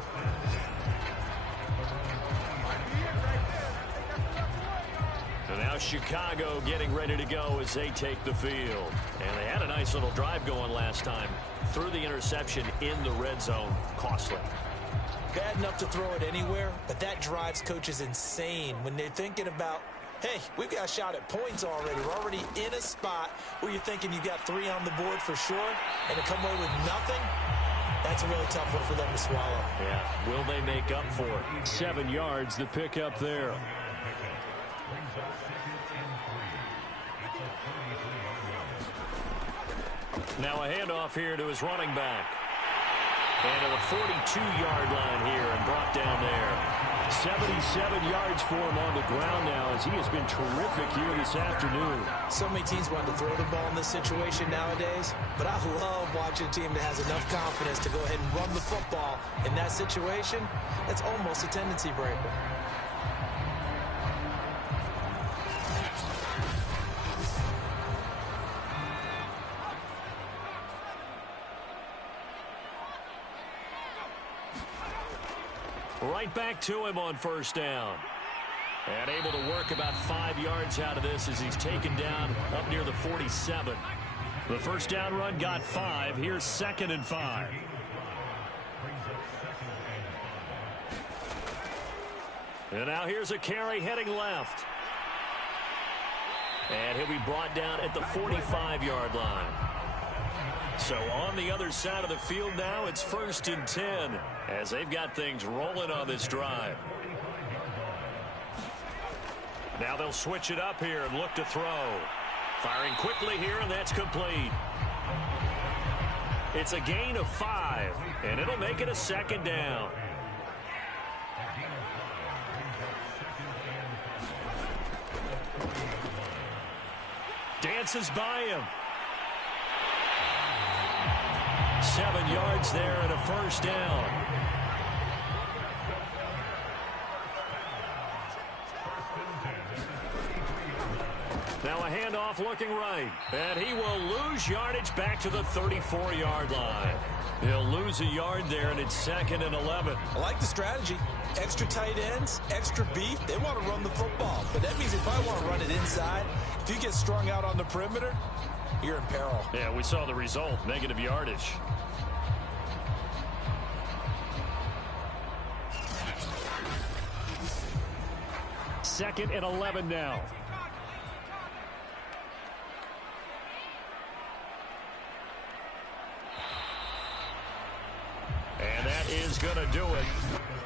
And now Chicago getting ready to go as they take the field. And they had a nice little drive going last time. Threw the interception in the red zone. Costly. Bad enough to throw it anywhere, but that drives coaches insane when they're thinking about, hey, we've got a shot at points already. We're already in a spot where you're thinking you got 3 on the board for sure, and to come away with nothing, that's a really tough one for them to swallow. Yeah, will they make up for it? 7 yards, the pick up there. Now a handoff here to his running back. And to the 42-yard line here and brought down there. 77 yards for him on the ground now as he has been terrific here this afternoon. So many teams want to throw the ball in this situation nowadays, but I love watching a team that has enough confidence to go ahead and run the football in that situation. That's almost a tendency breaker. Right back to him on 1st down. And able to work about 5 yards out of this as he's taken down up near the 47. The 1st down run got 5. Here's 2nd and 5. And now here's a carry heading left. And he'll be brought down at the 45-yard line. So on the other side of the field now, it's 1st and 10 as they've got things rolling on this drive. Now they'll switch it up here and look to throw. Firing quickly here, and that's complete. It's a gain of 5, and it'll make it a 2nd down. Dances by him. 7 yards there and a 1st down. Now a handoff looking right. And he will lose yardage back to the 34-yard line. He'll lose a yard there, and it's 2nd and 11. I like the strategy. Extra tight ends, extra beef. They want to run the football, but that means they probably want to run it inside. If you get strung out on the perimeter, you're in peril. Yeah, we saw the result, negative yardage. Second and 11 now. And that is going to do it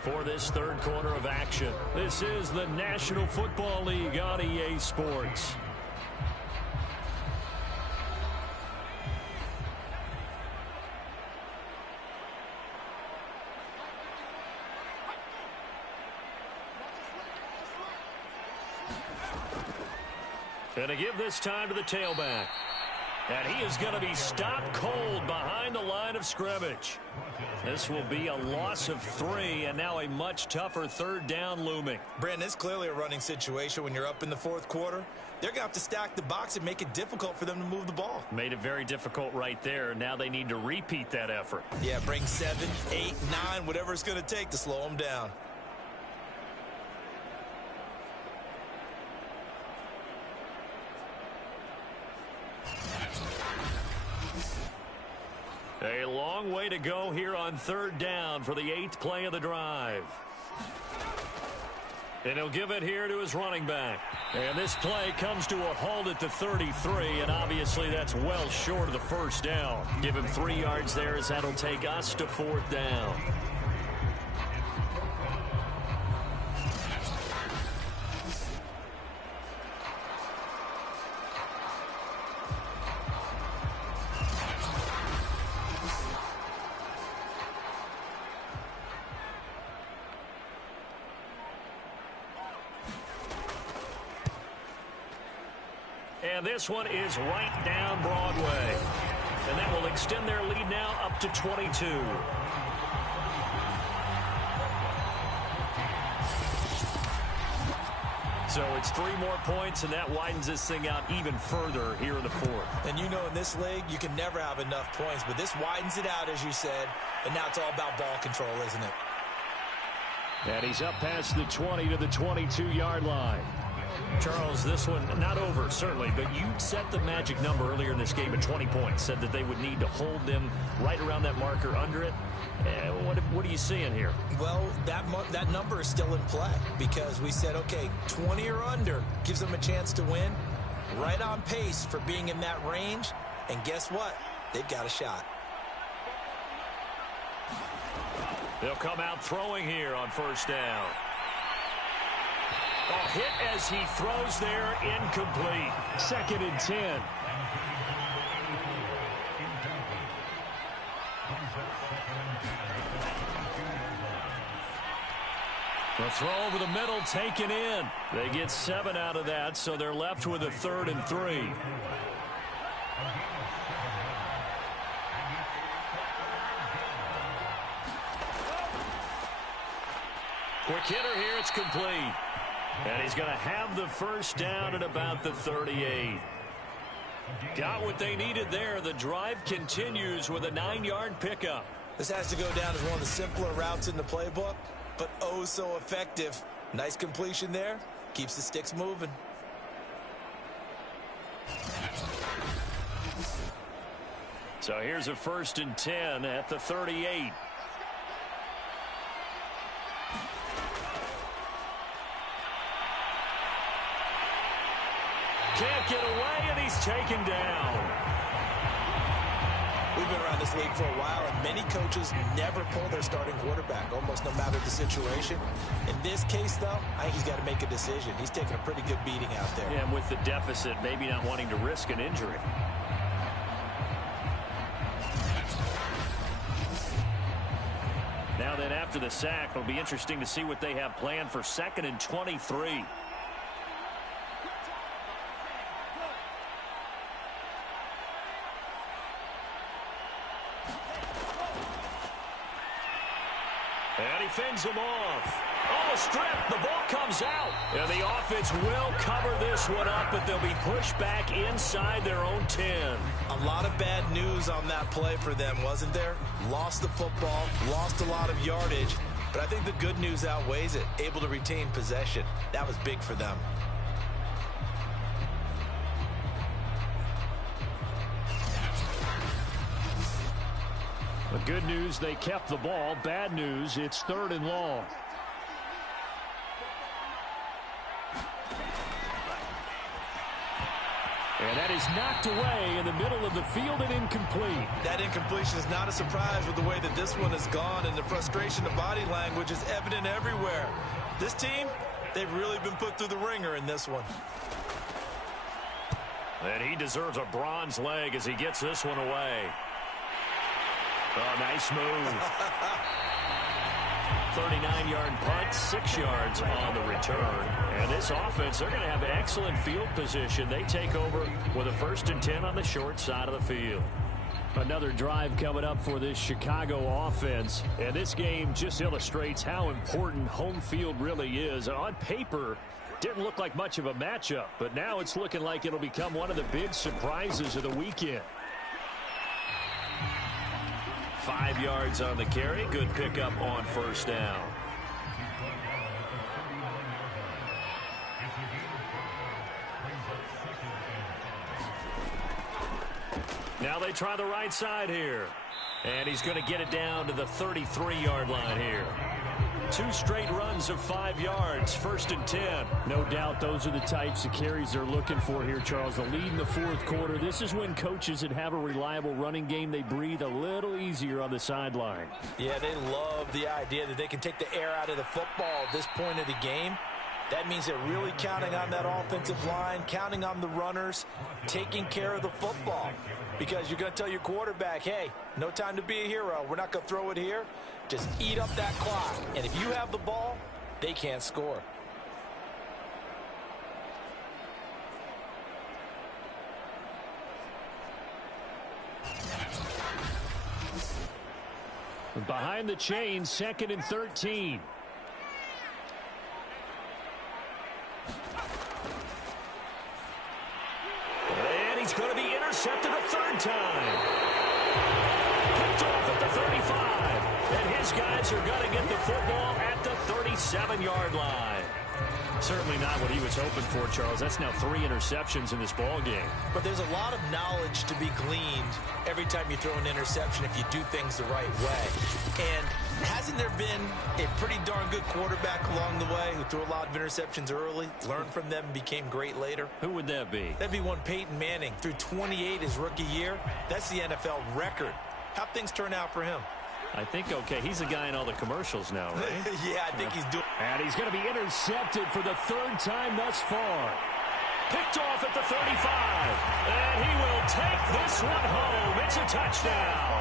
for this 3rd quarter of action. This is the National Football League on EA Sports. And to give this time to the tailback. And he is going to be stopped cold behind the line of scrimmage. This will be a loss of 3, and now a much tougher third down looming. Brandon, it's clearly a running situation when you're up in the fourth quarter. They're going to have to stack the box and make it difficult for them to move the ball. Made it very difficult right there. Now they need to repeat that effort. Yeah, bring 7, 8, 9, whatever it's going to take to slow them down. A long way to go here on third down for the 8th play of the drive. And he'll give it here to his running back. And this play comes to a halt at the 33, and obviously that's well short of the first down. Give him 3 yards there as that'll take us to 4th down. And this one is right down Broadway. And that will extend their lead now up to 22. So it's 3 more points, and that widens this thing out even further here in the 4th. And you know in this league, you can never have enough points, but this widens it out, as you said, and now it's all about ball control, isn't it? And he's up past the 20 to the 22-yard line. Charles, this one not over, certainly, but you set the magic number earlier in this game at 20 points, said that they would need to hold them right around that marker under it. What are you seeing here? Well, that number is still in play because we said, okay, 20 or under gives them a chance to win. Right on pace for being in that range, and guess what? They've got a shot. They'll come out throwing here on first down. A hit as he throws there, incomplete. 2nd and 10. The throw over the middle taken in. They get 7 out of that, so they're left with a 3rd and 3. Quick hitter here, it's complete. And he's going to have the first down at about the 38. Got what they needed there. The drive continues with a 9-yard pickup. This has to go down as one of the simpler routes in the playbook, but oh so effective. Nice completion there. Keeps the sticks moving. So here's a 1st and 10 at the 38. Can't get away, and he's taken down. We've been around this league for a while, and many coaches never pull their starting quarterback, almost no matter the situation. In this case, though, I think he's got to make a decision. He's taking a pretty good beating out there. Yeah, and with the deficit, maybe not wanting to risk an injury. Now then, after the sack, it'll be interesting to see what they have planned for 2nd and 23. And he fends him off. Oh, a strip. The ball comes out. And the offense will cover this one up, but they'll be pushed back inside their own 10. A lot of bad news on that play for them, wasn't there? Lost the football, lost a lot of yardage, but I think the good news outweighs it. Able to retain possession. That was big for them. The good news, they kept the ball. Bad news, it's 3rd and long. And that is knocked away in the middle of the field and incomplete. That incompletion is not a surprise with the way that this one has gone, and the frustration of body language is evident everywhere. This team, they've really been put through the ringer in this one. And he deserves a bronze leg as he gets this one away. Oh, nice move. 39-yard punt, 6 yards on the return. And this offense, they're going to have excellent field position. They take over with a 1st and 10 on the short side of the field. Another drive coming up for this Chicago offense. And this game just illustrates how important home field really is. On paper, didn't look like much of a matchup, but now it's looking like it'll become one of the big surprises of the weekend. 5 yards on the carry. Good pickup on 1st down. Now they try the right side here. And he's going to get it down to the 33-yard line here. 2 straight runs of 5 yards, 1st and 10. No doubt those are the types of carries they're looking for here, Charles. The lead in the 4th quarter. This is when coaches that have a reliable running game, they breathe a little easier on the sideline. Yeah, they love the idea that they can take the air out of the football at this point of the game. That means they're really counting on that offensive line, counting on the runners, taking care of the football. Because you're going to tell your quarterback, hey, no time to be a hero. We're not going to throw it here. Just eat up that clock. And if you have the ball, they can't score. Behind the chains, 2nd and 13. And he's going to be intercepted a 3rd time. Picked off at the 35. And his guys are going to get the football at the 37-yard line. Certainly not what he was hoping for, Charles. That's now 3 interceptions in this ball game. But there's a lot of knowledge to be gleaned every time you throw an interception if you do things the right way. And hasn't there been a pretty darn good quarterback along the way who threw a lot of interceptions early, learned from them, and became great later? Who would that be? That'd be one Peyton Manning. Threw 28 his rookie year. That's the NFL record. How'd things turn out for him? I think, okay, he's a guy in all the commercials now, right? Yeah, I think he's doing. And he's going to be intercepted for the 3rd time thus far. Picked off at the 35. And he will take this one home. It's a touchdown.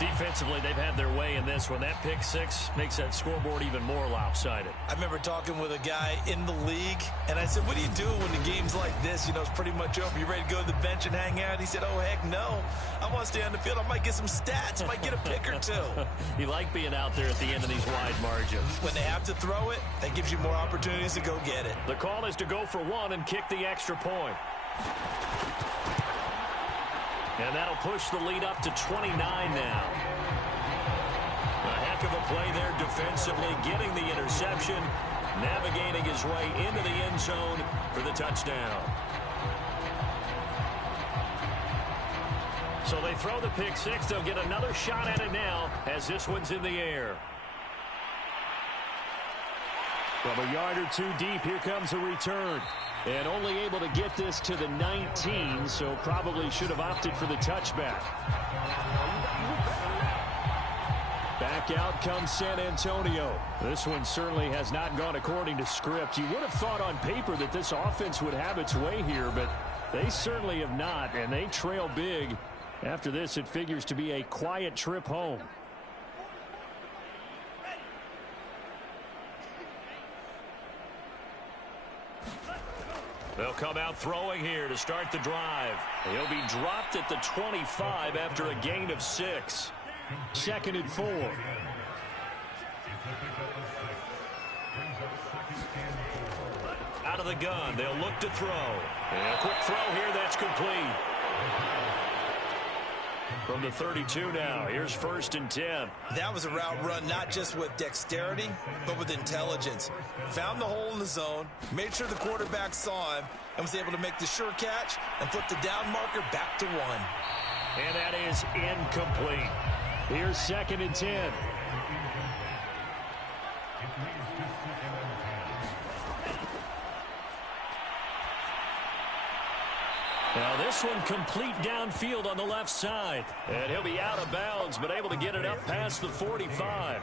Defensively, they've had their way in this one. That pick 6 makes that scoreboard even more lopsided. I remember talking with a guy in the league, and I said, what do you do when the game's like this? You know, it's pretty much over. You ready to go to the bench and hang out? He said, oh, heck no. I want to stay on the field. I might get some stats. Might get a pick or 2. You like being out there at the end of these wide margins. When they have to throw it, that gives you more opportunities to go get it. The call is to go for 1 and kick the extra point. And that'll push the lead up to 29 now. A heck of a play there defensively, getting the interception, navigating his way into the end zone for the touchdown. So they throw the pick 6. They'll get another shot at it now as this one's in the air. From a yard or 2 deep, here comes a return. And only able to get this to the 19, so probably should have opted for the touchback. Back out comes San Antonio. This one certainly has not gone according to script. You would have thought on paper that this offense would have its way here, but they certainly have not, and they trail big. After this, it figures to be a quiet trip home. They'll come out throwing here to start the drive. He'll be dropped at the 25 after a gain of 6. 2nd and 4. Out of the gun, they'll look to throw. And a quick throw here, that's complete. From the 32 now, here's 1st and 10. That was a route run not just with dexterity, but with intelligence. Found the hole in the zone, made sure the quarterback saw him, and was able to make the sure catch and flip the down marker back to 1. And that is incomplete. Here's 2nd and 10. Now this one complete downfield on the left side. And he'll be out of bounds, but able to get it up past the 45.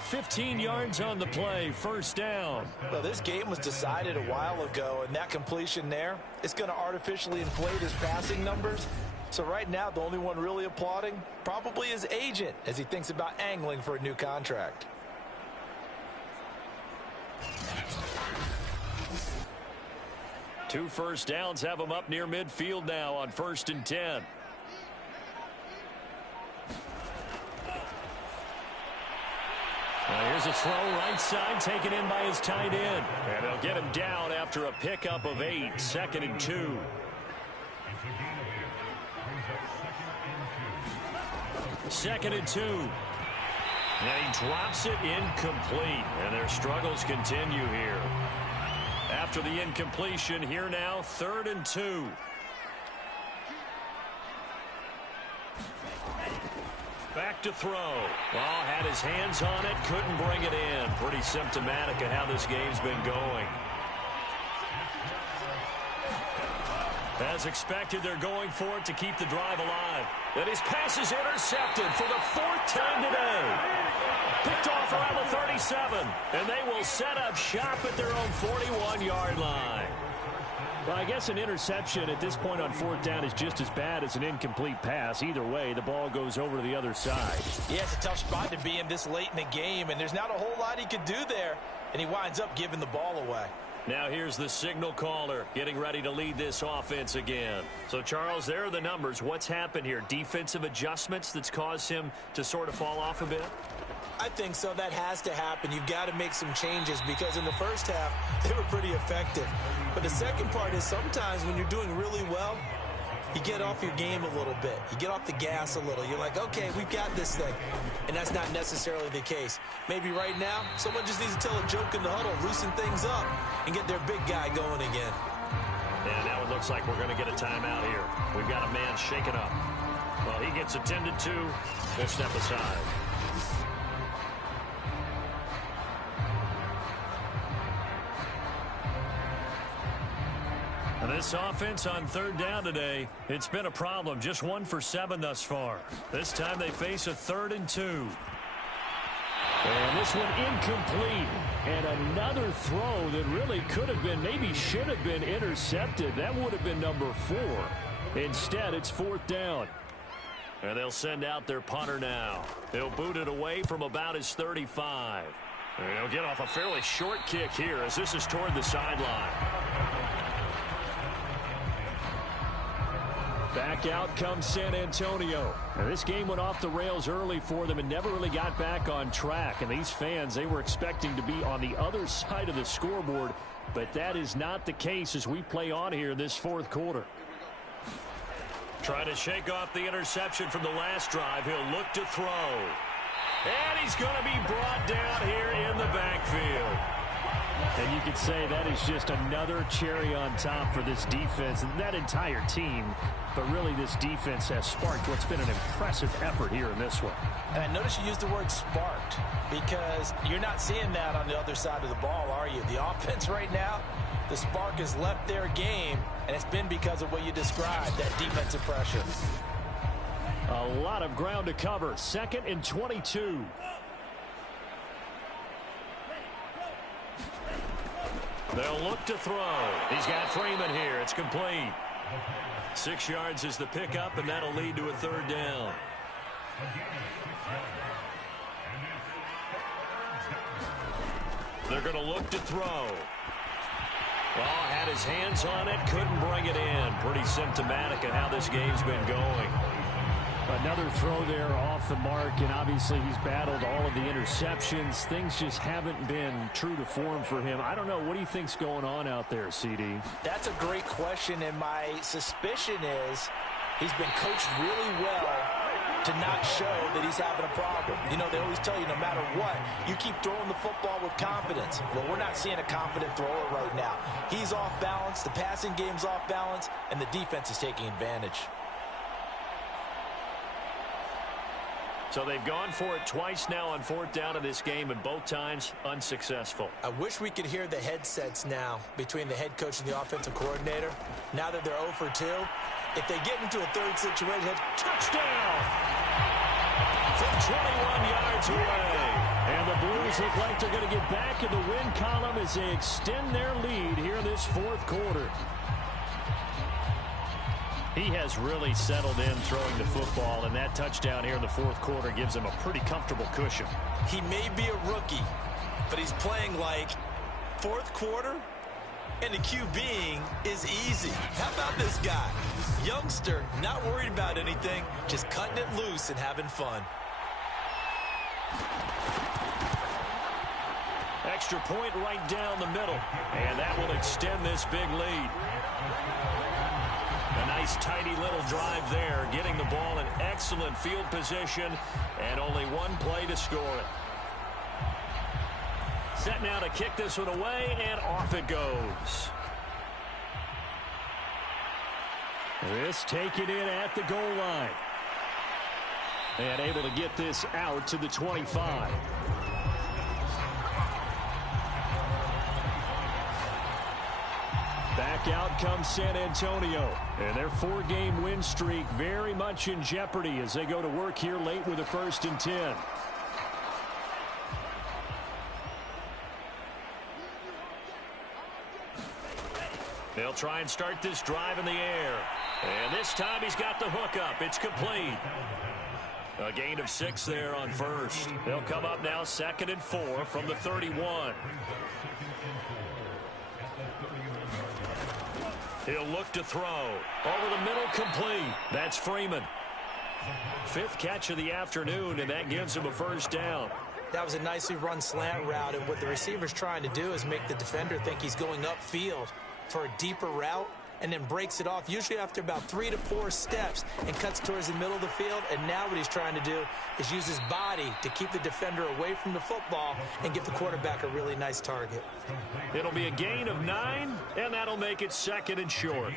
15 yards on the play, first down. Well, this game was decided a while ago, and that completion there is going to artificially inflate his passing numbers. So right now, the only one really applauding probably his agent as he thinks about angling for a new contract. Two first downs have him up near midfield now on 1st and 10. Here's a throw right side taken in by his tight end. And they'll get him down after a pickup of 8. 2nd and 2. Second and 2. And he drops it incomplete. And their struggles continue here. After the incompletion, here now, 3rd and 2. Back to throw. Well, had his hands on it, couldn't bring it in. Pretty symptomatic of how this game's been going. As expected, they're going for it to keep the drive alive. And his pass is intercepted for the 4th time today. Picked off around the 37. And they will set up shop at their own 41-yard line. Well, I guess an interception at this point on 4th down is just as bad as an incomplete pass. Either way, the ball goes over to the other side. Yeah, it's a tough spot to be in this late in the game, and there's not a whole lot he could do there. And he winds up giving the ball away. Now here's the signal caller getting ready to lead this offense again. So, Charles, there are the numbers. What's happened here? Defensive adjustments that's caused him to sort of fall off a bit? I think so. That has to happen. You've got to make some changes because in the first half, they were pretty effective. But the second part is sometimes when you're doing really well, you get off your game a little bit. You get off the gas a little. You're like, okay, we've got this thing. And that's not necessarily the case. Maybe right now, someone just needs to tell a joke in the huddle, loosen things up, and get their big guy going again. And now it looks like we're going to get a timeout here. We've got a man shaken up. Well, he gets attended to. We'll step aside. This offense on 3rd down today, it's been a problem. Just 1 for 7 thus far. This time they face a 3rd and 2. And this one incomplete. And another throw that really could have been, maybe should have been intercepted. That would have been number 4. Instead, it's 4th down. And they'll send out their punter now. They'll boot it away from about his 35. And they'll get off a fairly short kick here as this is toward the sideline. Back out comes San Antonio. Now, this game went off the rails early for them and never really got back on track. And these fans, they were expecting to be on the other side of the scoreboard. But that is not the case as we play on here in this 4th quarter. Trying to shake off the interception from the last drive. He'll look to throw. And he's going to be brought down here in the backfield. And you could say that is just another cherry on top for this defense and that entire team. But really, this defense has sparked what's been an impressive effort here in this one. And I notice you used the word sparked because you're not seeing that on the other side of the ball, are you? The offense right now, the spark has left their game, and it's been because of what you described, that defensive pressure. A lot of ground to cover. 2nd and 22. They'll look to throw. He's got Freeman here. It's complete. 6 yards is the pickup, and that'll lead to a 3rd down. They're going to look to throw. Well, had his hands on it, couldn't bring it in. Pretty symptomatic of how this game's been going. Another throw there off the mark, and obviously he's battled all of the interceptions. Things just haven't been true to form for him. I don't know. What do you think's going on out there, CD? That's a great question, and my suspicion is he's been coached really well to not show that he's having a problem. You know, they always tell you no matter what, you keep throwing the football with confidence. Well, we're not seeing a confident thrower right now. He's off balance, the passing game's off balance, and the defense is taking advantage. So they've gone for it twice now on 4th down in this game, and both times unsuccessful. I wish we could hear the headsets now between the head coach and the offensive coordinator. Now that they're 0 for 2, if they get into a 3rd situation, touchdown! From 21 yards away. And the Blues look like they're going to get back in the win column as they extend their lead here in this fourth quarter. He has really settled in throwing the football, and that touchdown here in the fourth quarter gives him a pretty comfortable cushion. He may be a rookie, but he's playing like fourth quarter, and the QBing is easy. How about this guy? Youngster, not worried about anything, just cutting it loose and having fun. Extra point right down the middle, and that will extend this big lead. A nice tidy little drive there, getting the ball in excellent field position, and only one play to score it. Set now to kick this one away, and off it goes. This taken in at the goal line. And able to get this out to the 25. Back out comes San Antonio. And their four-game win streak very much in jeopardy as they go to work here late with a 1st and 10. They'll try and start this drive in the air. And this time he's got the hook up. It's complete. A gain of 6 there on first. They'll come up now 2nd and 4 from the 31. He'll look to throw. Over the middle, complete. That's Freeman. 5th catch of the afternoon, and that gives him a 1st down. That was a nicely run slant route, and what the receiver's trying to do is make the defender think he's going upfield for a deeper route, and then breaks it off, usually after about 3 to 4 steps, and cuts towards the middle of the field. And now what he's trying to do is use his body to keep the defender away from the football and give the quarterback a really nice target. It'll be a gain of 9, and that'll make it 2nd and short.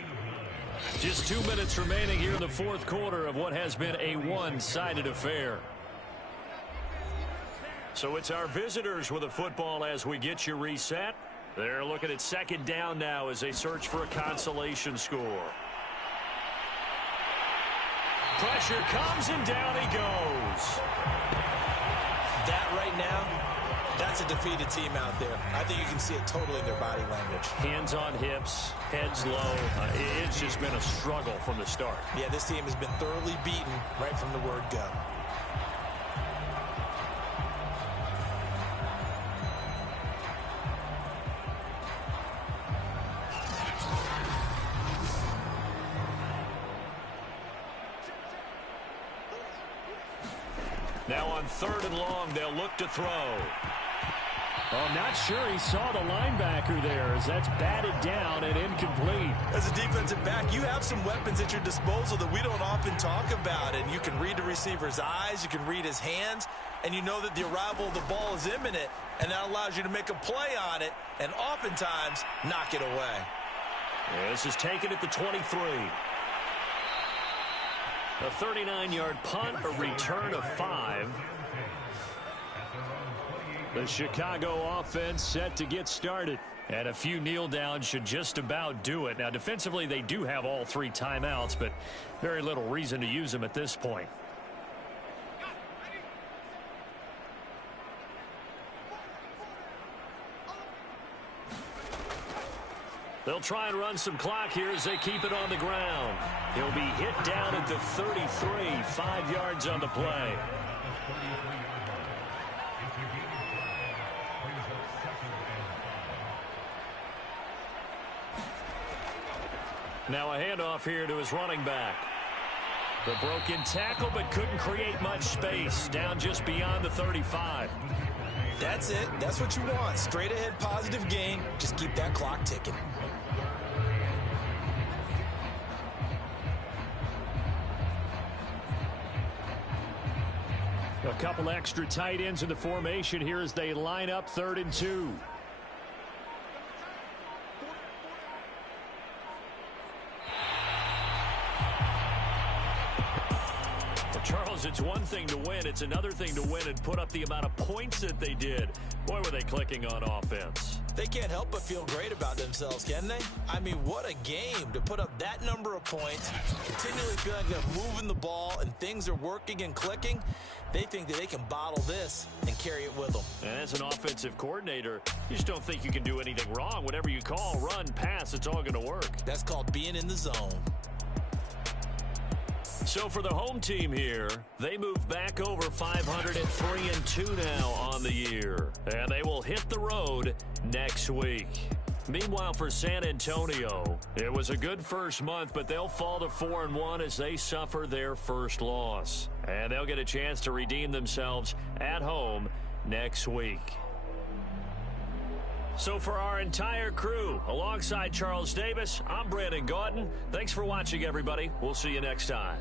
Just 2 minutes remaining here in the fourth quarter of what has been a one-sided affair. So it's our visitors with a football as we get you reset. They're looking at 2nd down now as they search for a consolation score. Pressure comes, and down he goes. That right now, that's a defeated team out there. I think you can see it totally in their body language. Hands on hips, heads low. It's just been a struggle from the start. Yeah, this team has been thoroughly beaten right from the word go. Now on 3rd and long, they'll look to throw. Oh, I'm not sure he saw the linebacker there as that's batted down and incomplete. As a defensive back, you have some weapons at your disposal that we don't often talk about. And you can read the receiver's eyes, you can read his hands, and you know that the arrival of the ball is imminent, and that allows you to make a play on it and oftentimes knock it away. Yeah, this is taken at the 23. A 39-yard punt, a return of 5. The Chicago offense set to get started. And a few kneel downs should just about do it. Now, defensively, they do have all 3 timeouts, but very little reason to use them at this point. They'll try and run some clock here as they keep it on the ground. He'll be hit down at the 33, 5 yards on the play. Now a handoff here to his running back. The broken tackle, but couldn't create much space. Down just beyond the 35. That's it. That's what you want. Straight ahead positive gain. Just keep that clock ticking. A couple extra tight ends in the formation here as they line up 3rd and 2. Charles, it's one thing to win. It's another thing to win and put up the amount of points that they did. Boy, were they clicking on offense. They can't help but feel great about themselves, can they? I mean, what a game to put up that number of points, continually feeling like they're moving the ball and things are working and clicking. They think that they can bottle this and carry it with them. And as an offensive coordinator, you just don't think you can do anything wrong. Whatever you call, run, pass, it's all going to work. That's called being in the zone. So for the home team here, they move back over 500 at 3-2 now on the year. And they will hit the road next week. Meanwhile, for San Antonio, it was a good first month, but they'll fall to 4-1 as they suffer their first loss. And they'll get a chance to redeem themselves at home next week. So for our entire crew, alongside Charles Davis, I'm Brandon Gaudin. Thanks for watching, everybody. We'll see you next time.